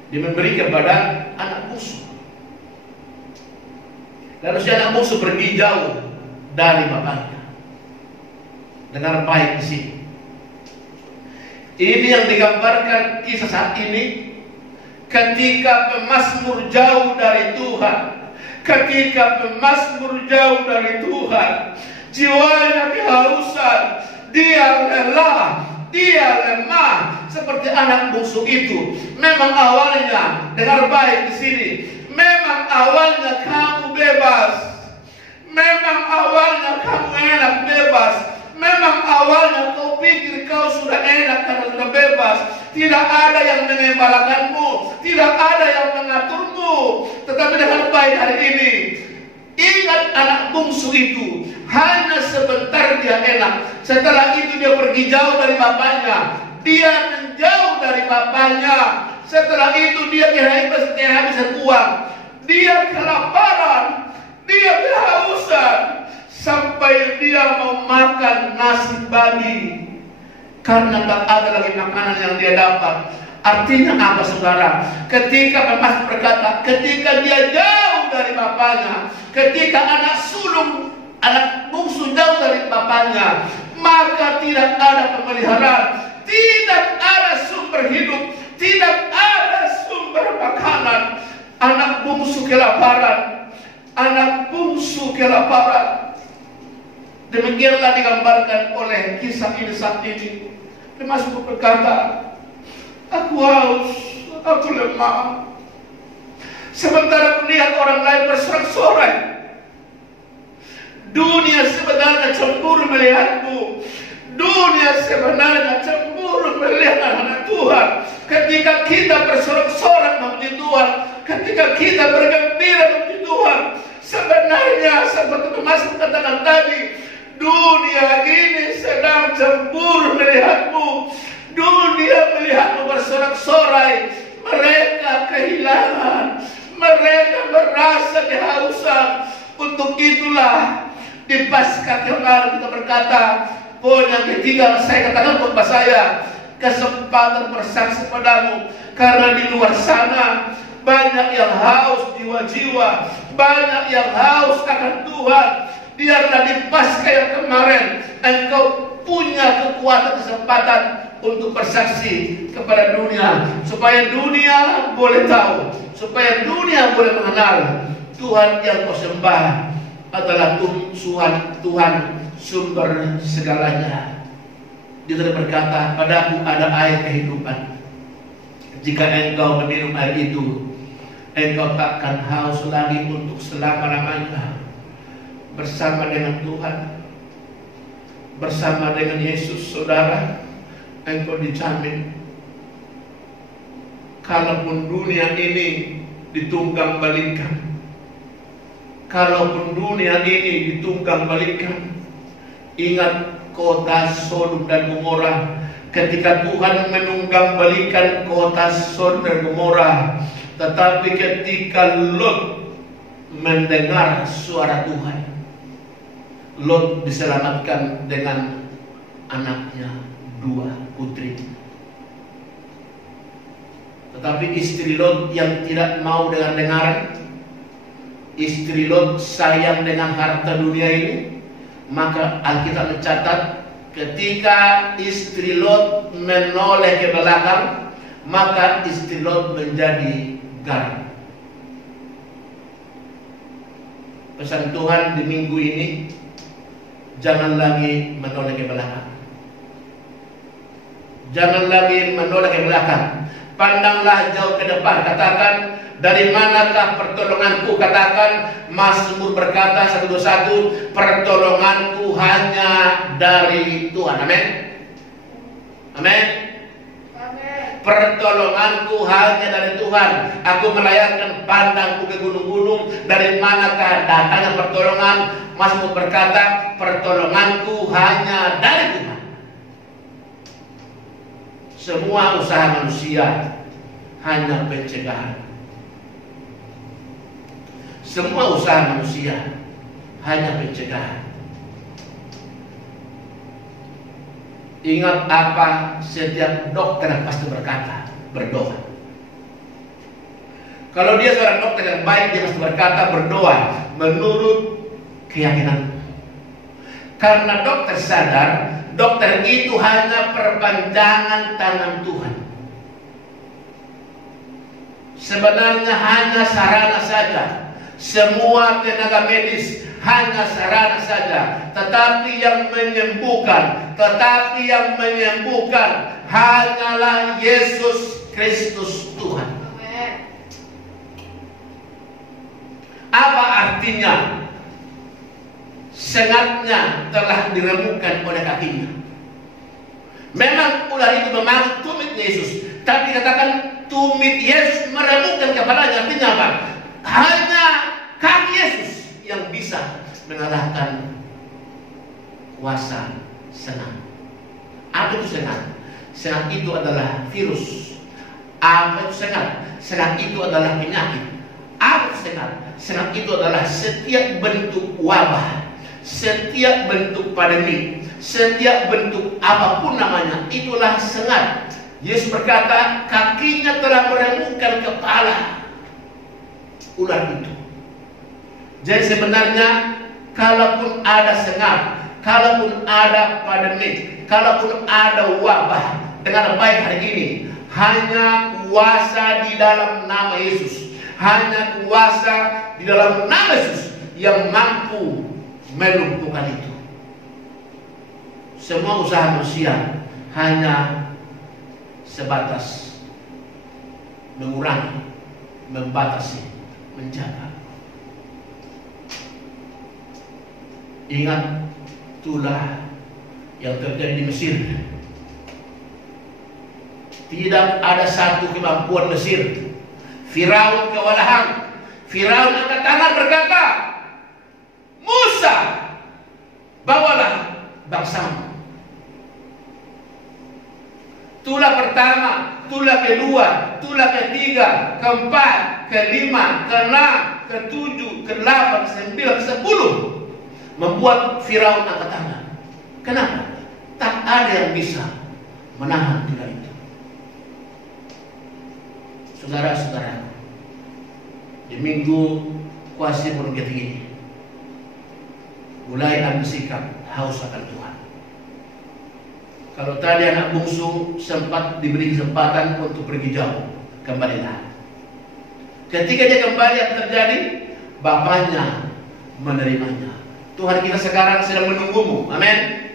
dia memberi kepada anak bungsu. Lalu si anak bungsu pergi jauh dari bapaknya. Dengar baik di sini. Ini yang digambarkan kisah saat ini. Ketika pemazmur jauh dari Tuhan, ketika pemazmur jauh dari Tuhan, jiwanya kehausan, dia lelah, dia lemah seperti anak bungsu itu. Memang awalnya, dengar baik di sini, memang awalnya kamu bebas, memang awalnya kamu enak bebas, memang awalnya kau pikir kau sudah enak karena sudah bebas. Tidak ada yang mengembalakanmu, tidak ada yang mengaturmu. Tetapi dengan baik hari ini, ingat anak bungsu itu hanya sebentar dia enak. Setelah itu dia pergi jauh dari bapaknya, dia menjauh dari bapaknya. Setelah itu dia kehabisan uang, dia kelaparan, dia kehausan, sampai dia mau makan nasi babi karena tak ada lagi makanan yang dia dapat. Artinya apa, saudara? Ketika pemazmur berkata, ketika dia jauh dari bapaknya, ketika anak sulung, anak bungsu jauh dari bapaknya, maka tidak ada pemeliharaan, tidak ada sumber hidup, tidak ada sumber makanan. Anak bungsu kelaparan, anak bungsu musuh kelaparan. Demikianlah digambarkan oleh kisah ini saat ini. Mazmur berkata, aku haus, aku lemah. Sementara melihat orang lain bersorak-sorai. Dunia sebenarnya cemburu melihatmu. Dunia sebenarnya cemburu melihat anak Tuhan. Ketika kita bersorak-sorak memuji Tuhan, ketika kita bergembira memuji Tuhan, sebenarnya seperti Mazmur katakan tadi, dunia ini sedang cemburu melihatmu. Dunia melihatmu bersorak-sorai. Mereka kehilangan, mereka merasa kehausan. Untuk itulah di Paskah kemarin kita berkata, poin yang ketiga saya katakan khotbah saya, kesempatan bersaksi padamu. Karena di luar sana banyak yang haus jiwa-jiwa, banyak yang haus akan Tuhan. Biarlah di Paskah yang kemarin engkau punya kekuatan kesempatan untuk bersaksi kepada dunia, supaya dunia boleh tahu, supaya dunia boleh mengenal Tuhan yang kau sembah adalah Tuhan sumber segalanya. Dia berkata, padaku ada air kehidupan. Jika engkau meminum air itu, engkau takkan haus lagi untuk selama-lamanya. Bersama dengan Tuhan, bersama dengan Yesus, saudara, engkau dijamin. Kalaupun dunia ini ditunggang balikan, kalaupun dunia ini ditunggang balikan, ingat kota Sodom dan Gomora. Ketika Tuhan menunggang balikan kota Sodom dan Gomora, tetapi ketika Lot mendengar suara Tuhan, Lot diselamatkan dengan anaknya 2 putri. Tetapi istri Lot yang tidak mau dengar, istri Lot sayang dengan harta dunia ini, maka Alkitab mencatat ketika istri Lot menoleh ke belakang, maka istri Lot menjadi garam. Pesan Tuhan di minggu ini, jangan lagi menoleh ke belakang. Jangan lagi menoleh ke belakang. Pandanglah jauh ke depan. Katakan, dari manakah pertolonganku? Katakan, Mazmur berkata 121, pertolonganku hanya dari Tuhan. Amin. Amin. Pertolonganku hanya dari Tuhan. Aku melayangkan pandangku ke gunung-gunung, dari manakah datangnya pertolongan? Mazmur berkata, pertolonganku hanya dari Tuhan. Semua usaha manusia hanya pencegahan. Semua usaha manusia hanya pencegahan. Ingat apa setiap dokter pasti berkata? Berdoa. Kalau dia seorang dokter yang baik, dia pasti berkata berdoa menurut keyakinan. Karena dokter sadar, dokter itu hanya perpanjangan tangan Tuhan. Sebenarnya hanya sarana saja. Semua tenaga medis hanya sarana saja. Tetapi yang menyembuhkan, hanyalah Yesus Kristus Tuhan. Apa artinya? Sengatnya telah diremukkan oleh kakinya. Memang ular itu memang tumit Yesus, tapi katakan tumit Yesus meremukkan kepalanya. Artinya apa? Hanya kaki Yesus yang bisa mengalahkan kuasa sengat. Apa itu sengat? Sengat itu adalah virus. Apa itu sengat? Sengat itu adalah penyakit. Apa itu sengat? Sengat itu adalah setiap bentuk wabah, setiap bentuk pandemi, setiap bentuk apapun namanya, itulah sengat. Yesus berkata, kakinya telah meremukkan kepala ular itu. Jadi sebenarnya, kalaupun ada sengat, kalaupun ada pandemi, kalaupun ada wabah, dengan baik hari ini, hanya kuasa di dalam nama Yesus, hanya kuasa di dalam nama Yesus yang mampu melumpuhkan itu. Semua usaha manusia hanya sebatas mengurangi, membatasi, menjaga. Ingat, itulah yang terjadi di Mesir. Tidak ada satu kemampuan Mesir. Firaun kewalahan. Firaun angkat tangan berkata, Musa, bawalah bangsamu. Tulah pertama, tulah kedua, tulah ketiga, keempat, kelima, keenam, ketujuh, ke-8, ke-9, ke-10 membuat Firaun angkat tangan. Kenapa? Tak ada yang bisa menahan tulah itu. Saudara-saudara, di minggu kuasa penuh ini, mulai ambil sikap haus akan Tuhan. Kalau tadi anak bungsu sempat diberi kesempatan untuk pergi jauh, kembalilah. Ketika dia kembali, apa terjadi? Bapaknya menerimanya. Tuhan kita sekarang sedang menunggumu. Amin.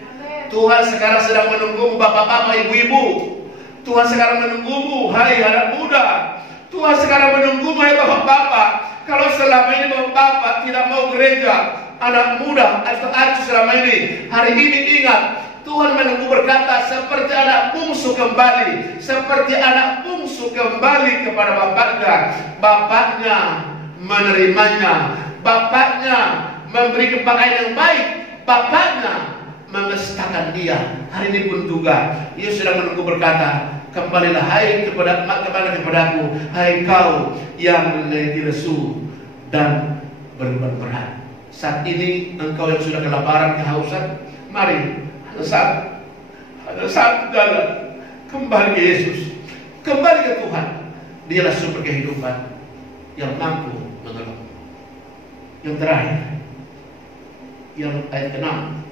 Tuhan sekarang sedang menunggumu, bapak-bapak, ibu-ibu. Tuhan sekarang menunggumu, hai anak muda. Tuhan sekarang menunggumu, hai bapak-bapak. Kalau selama ini bapak-bapak tidak mau gereja, anak muda atau acu selama ini, hari ini ingat, Tuhan menunggu berkata, seperti anak bungsu kembali, seperti anak bungsu kembali kepada bapaknya. Bapaknya menerimanya, bapaknya memberi pakaian yang baik, bapaknya memestakan dia. Hari ini pun juga ia sedang menunggu berkata, kembalilah hai kepadaku, hai kau yang letih lesu dan beban berat. Saat ini engkau yang sudah kelaparan, kehausan, mari ada satu jalan, kembali ke Yesus, kembali ke Tuhan. Dialah sumber kehidupan yang mampu menolong. Yang terakhir, yang ayat 6.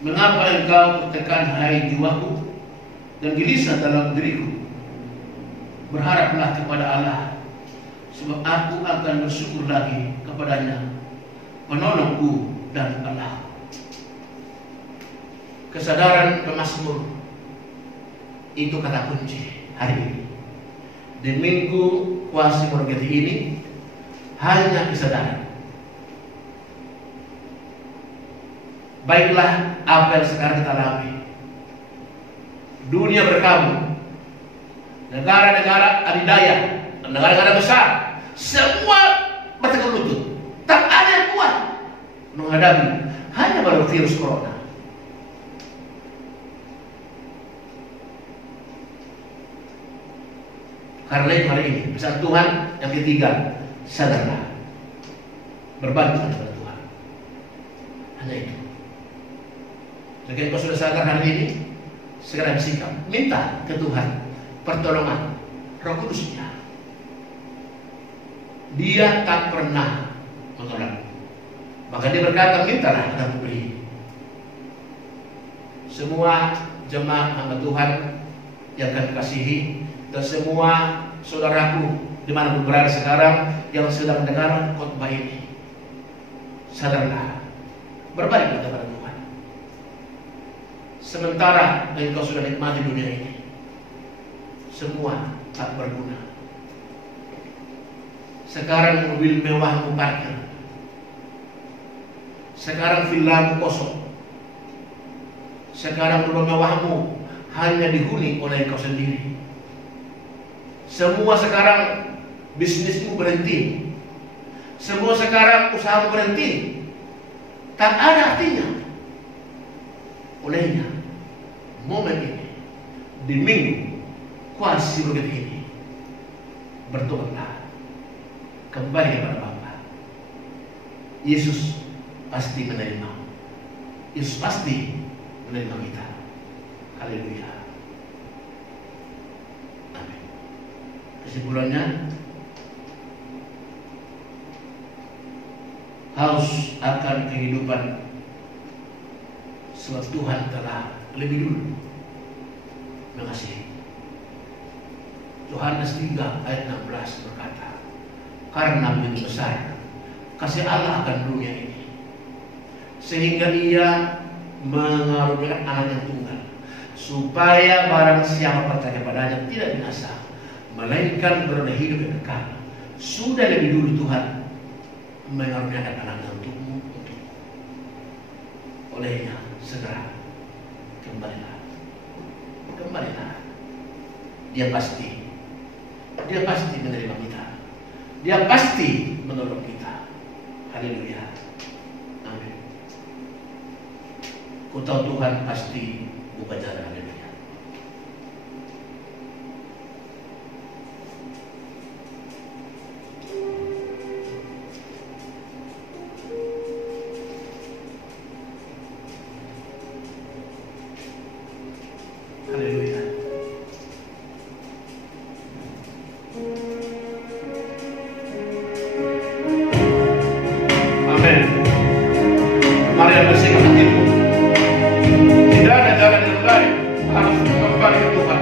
Mengapa engkau tertekan, hai jiwaku, dan gelisah dalam diriku? Berharaplah kepada Allah, sebab aku akan bersyukur lagi kepadanya, penolongku dan Allah. Kesadaran pemazmur itu kata kunci hari ini. Di minggu kuasa Morgeti ini hanya kesadaran. Baiklah apa yang sekarang kita alami. Dunia berkabung, negara-negara adidaya, negara-negara besar, semua bertekuk lutut. Tak ada yang kuat menghadapi hanya baru virus corona. Karena itu hari ini pesan Tuhan yang ketiga, sadarlah, berbantu kepada Tuhan. Hanya itu. Jika kau sudah sadar hari ini, segera bersikap, minta ke Tuhan pertolongan Roh Kudus-Nya. Dia tak pernah menolak. Maka dia berkata, mintalah akan kuberi. Semua jemaat hamba Tuhan yang akan dikasihi, dan semua saudaraku dimanapun berada sekarang yang sedang mendengar khotbah ini, sadarlah, berbalik kepada Tuhan. Sementara engkau sudah nikmati dunia ini, semua tak berguna. Sekarang mobil mewahmu parkir, sekarang villamu kosong, sekarang rumah mewahmu hanya dihuni oleh engkau sendiri. Semua sekarang bisnismu berhenti, semua sekarang usahamu berhenti, tak ada artinya. Olehnya momen ini, di minggu kuasa Morgeti ini, bertobatlah, kembali kepada Bapa. Yesus pasti menerima. Yesus pasti menerima kita. Haleluya. Amin. Kesimpulannya, haus akan kehidupan, sebab Tuhan telah lebih dulu mengasihi. Yohanes 3 ayat 16 berkata, karena begitu besar kasih Allah akan dunia ini, sehingga Ia mengaruniakan anak yang tunggal, supaya barang siapa percaya padanya tidak binasa, melainkan beroleh hidup yang kekal. Sudah lebih dulu Tuhan mengaruniakan anaknya untukmu, olehnya segera kembalilah. Dia pasti menerima kita. Dia pasti menolong kita. Haleluya. Amin. Ku tahu Tuhan pasti buka jalan. Haleluya. Haleluya. Amin. Mari bersihkan hatimu. Tidak ada jalan yang lain, harus kembali ke Tuhan.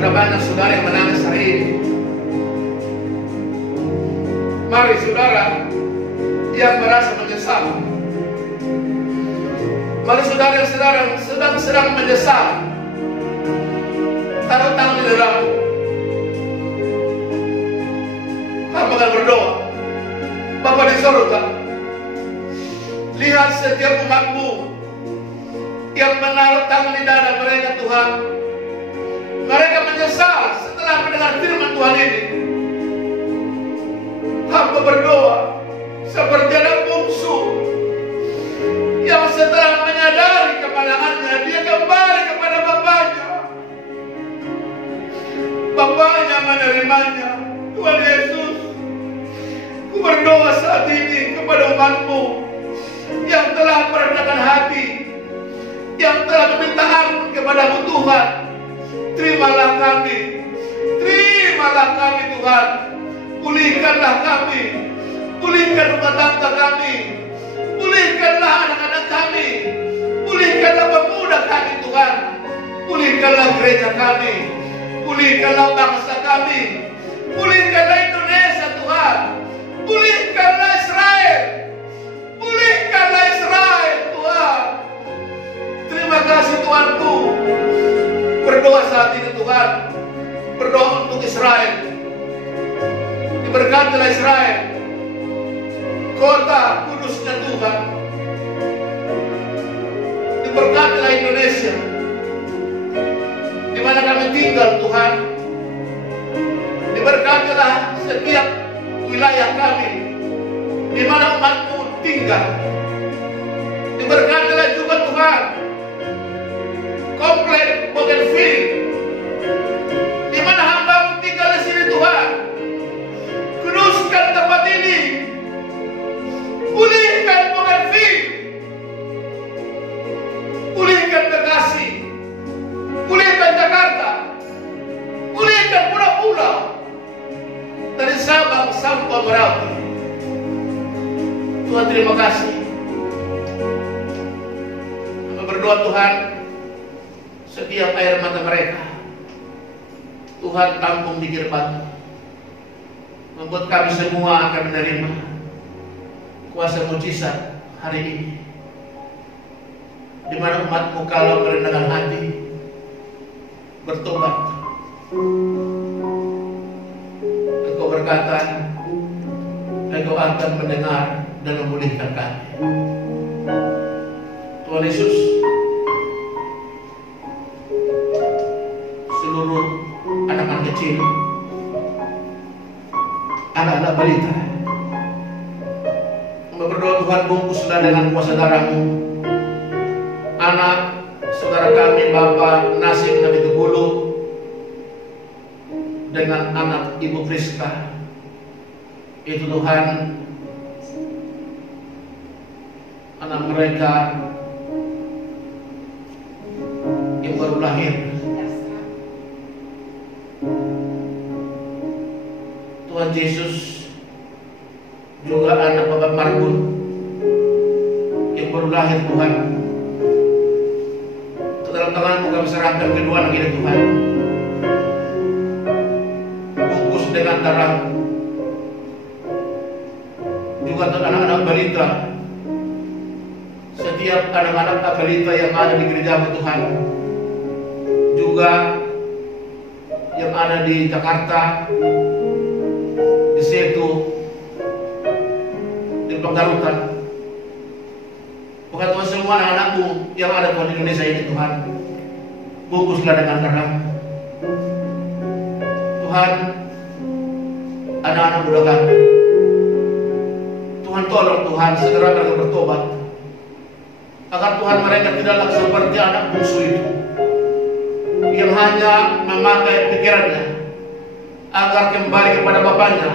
Ada banyak saudara yang menangis hari ini. Kembali saudara-saudara sedang menyesal, taruh tangan di dalam. Hamba akan berdoa. Bapa di surga, lihat setiap umat-Mu yang menaruh tangan di dada mereka, Tuhan. Mereka menyesal setelah mendengar firman Tuhan ini. Hamba berdoa seperti anak bungsu yang setelah menyadari kemalangannya, dia kembali kepada bapaknya. Bapaknya menerimanya. Tuhan Yesus, ku berdoa saat ini kepada umat-Mu yang telah merendahkan hati, yang telah meminta ampun kepada-Mu, Tuhan. Terimalah kami Tuhan. Pulihkanlah kami, pulihkan rumah tangga kami, pulihkanlah anak-anak kami, pulihkanlah pemuda kami, Tuhan. Pulihkanlah gereja kami, pulihkanlah bangsa kami, pulihkanlah Indonesia, Tuhan. Pulihkanlah Israel, pulihkanlah Israel, Tuhan. Terima kasih Tuhanku. Berdoa saat ini, Tuhan. Berdoa untuk Israel. Diberkatilah Israel, kota kudusnya Tuhan. Diberkatilah Indonesia, di mana kami tinggal, Tuhan. Diberkatilah setiap wilayah kami, di mana umat-Mu tinggal. Diberkatilah juga, Tuhan, komplek Bougainville, di mana hamba-Mu tinggal di sini, Tuhan. Kuduskan tempat ini, pulihkan Bougainville, pulihkan Bekasi, pulihkan Jakarta, pulihkan pulau-pulau dari Sabang sampai Merauke. Tuhan, terima kasih. Kami berdoa, Tuhan, setiap air mata mereka, Tuhan tampung di batu, membuat kami semua akan menerima kuasa mujizat hari ini, di mana umat-Mu kalau merendahkan hati, bertobat, Engkau berkata, Engkau akan mendengar dan memulihkan kami. Tuhan Yesus, seluruh anak-anak kecil, anak-anak balita, berdoa Tuhan, bungkuslah dengan kuasa darah-Mu anak saudara kami Bapak Nasib Nabi Tugulu dengan anak Ibu Friska. Itu Tuhan, anak mereka yang baru lahir. Tuhan Yesus, juga anak Bapak Margun yang baru lahir, Tuhan. Ke dalam tangan-Mu kami serahkan kedua anak ini, Tuhan. Bungkus dengan darah. Juga anak-anak balita, setiap anak-anak balita yang ada di gereja-Mu, Tuhan. Juga yang ada di Jakarta, di Setu, di Penggarutan. Bukan Tuhan, semua anak-anak-Mu yang ada di Indonesia ini, Tuhan. Bungkuslah dengan darah. Tuhan, anak-anak muda kami, Tuhan tolong, Tuhan, segera mereka bertobat, agar Tuhan mereka tidaklah seperti anak bungsu itu yang hanya memakai pikirannya agar kembali kepada bapaknya,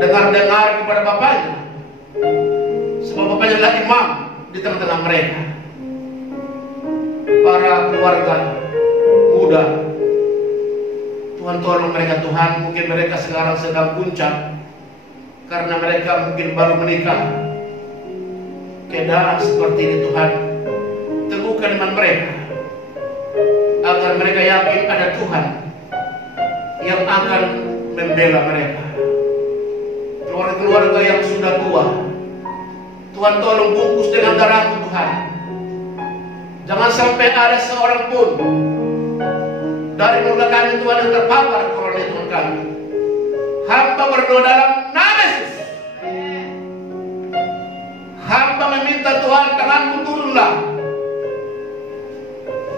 dengar-dengar kepada bapaknya, sebab bapaknya adalah imam di tengah-tengah mereka. Para keluarga muda, Tuhan tolong mereka, Tuhan. Mungkin mereka sekarang sedang puncak karena mereka mungkin baru menikah. Keadaan seperti ini, Tuhan, teguhkan iman mereka agar mereka yakin ada Tuhan yang akan membela mereka. Keluarga-keluarga yang sudah tua, Tuhan tolong bungkus dengan darah-Mu, Tuhan. Jangan sampai ada seorang pun dari keluarga kami Tuhan yang terpapar corona Tuhan kami. Hamba berdoa dalam nama Yesus. Hamba meminta Tuhan, tanganmu turunlah.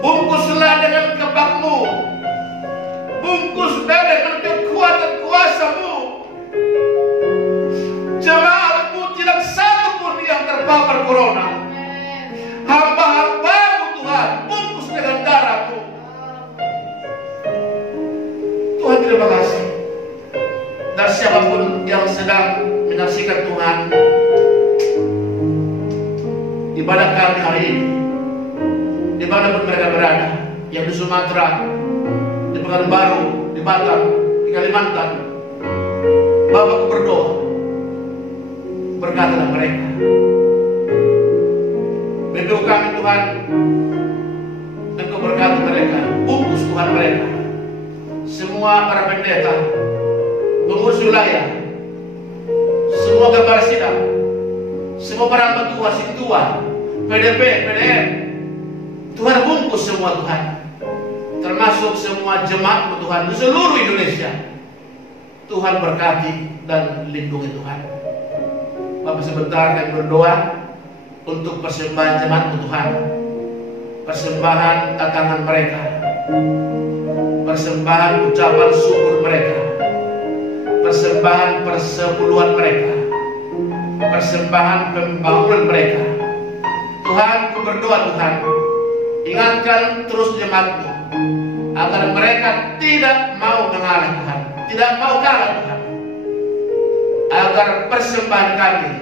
Bungkuslah dengan kebakmu. Bungkuslah dengan kekuatan kuasamu. Jemaatmu tidak satu pun yang terpapar corona. Hamba-hambamu Tuhan, bungkus dengan darahmu. Tuhan terima kasih. Dan siapapun yang sedang menyaksikan Tuhan ibadah kami hari ini, dimanapun mereka berada, yang di Sumatera, di Pekanbaru, di Batam, di Kalimantan, Bapakku berdoa, berkatalah mereka. BPU kami Tuhan, Engkau berkati mereka, bungkus Tuhan mereka. Semua para pendeta, pengurus wilayah, semua gambar sidang, semua para hamba Tuhan, Sintua, PDP, PDM, Tuhan bungkus semua Tuhan, termasuk semua jemaat Tuhan di seluruh Indonesia. Tuhan berkati dan lindungi Tuhan. Bapak sebentar kami berdoa untuk persembahan jemaat Tuhan, persembahan datangan mereka, persembahan ucapan syukur mereka, persembahan persepuluhan mereka, persembahan pembangunan mereka. Tuhan, ku berdoa Tuhan, ingatkan terus jemaat-Mu agar mereka tidak mau mengalah Tuhan, tidak mau kalah Tuhan, agar persembahan kami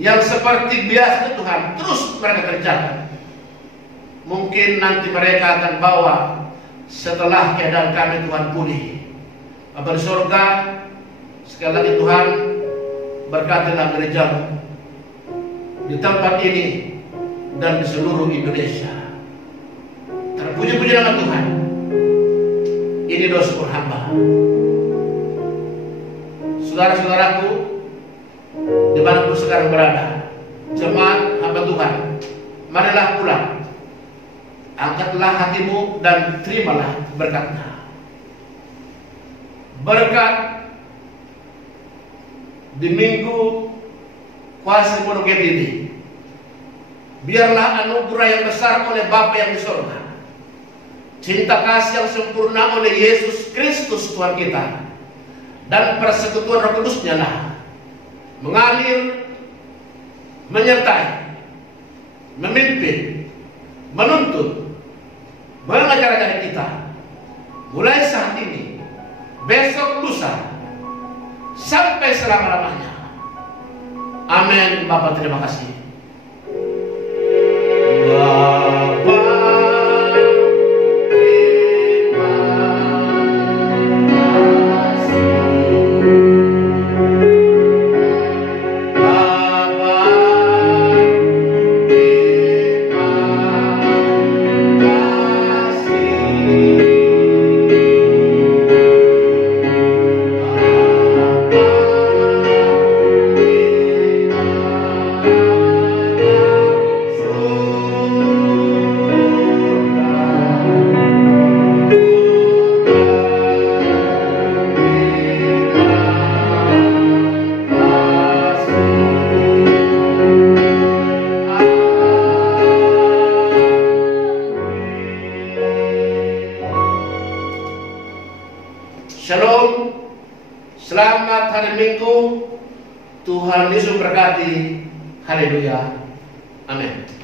yang seperti biasa Tuhan terus mereka kerjakan. Mungkin nanti mereka akan bawa setelah keadaan kami Tuhan pulih. Bapa di surga, sekali lagi Tuhan, berkatilah gereja-Mu di tempat ini dan di seluruh Indonesia. Terpuji-puji nama Tuhan. Ini doa syukur hamba. Saudara-saudaraku, dimanapun sekarang berada, jemaat hamba Tuhan, marilah pulang. Angkatlah hatimu dan terimalah berkat-Nya. Berkat di minggu kuasa Monoget ini, biarlah anugerah yang besar oleh Bapa yang di surga, cinta kasih yang sempurna oleh Yesus Kristus Tuhan kita, dan persekutuan Roh Kudus-Nya lah mengalir, menyertai, memimpin, menuntut, mengajar-ajar kita mulai saat ini, besok, lusa, sampai selama-lamanya. Amin. Bapak terima kasih. Shalom, selamat hari Minggu, Tuhan Yesus berkati, haleluya, amin.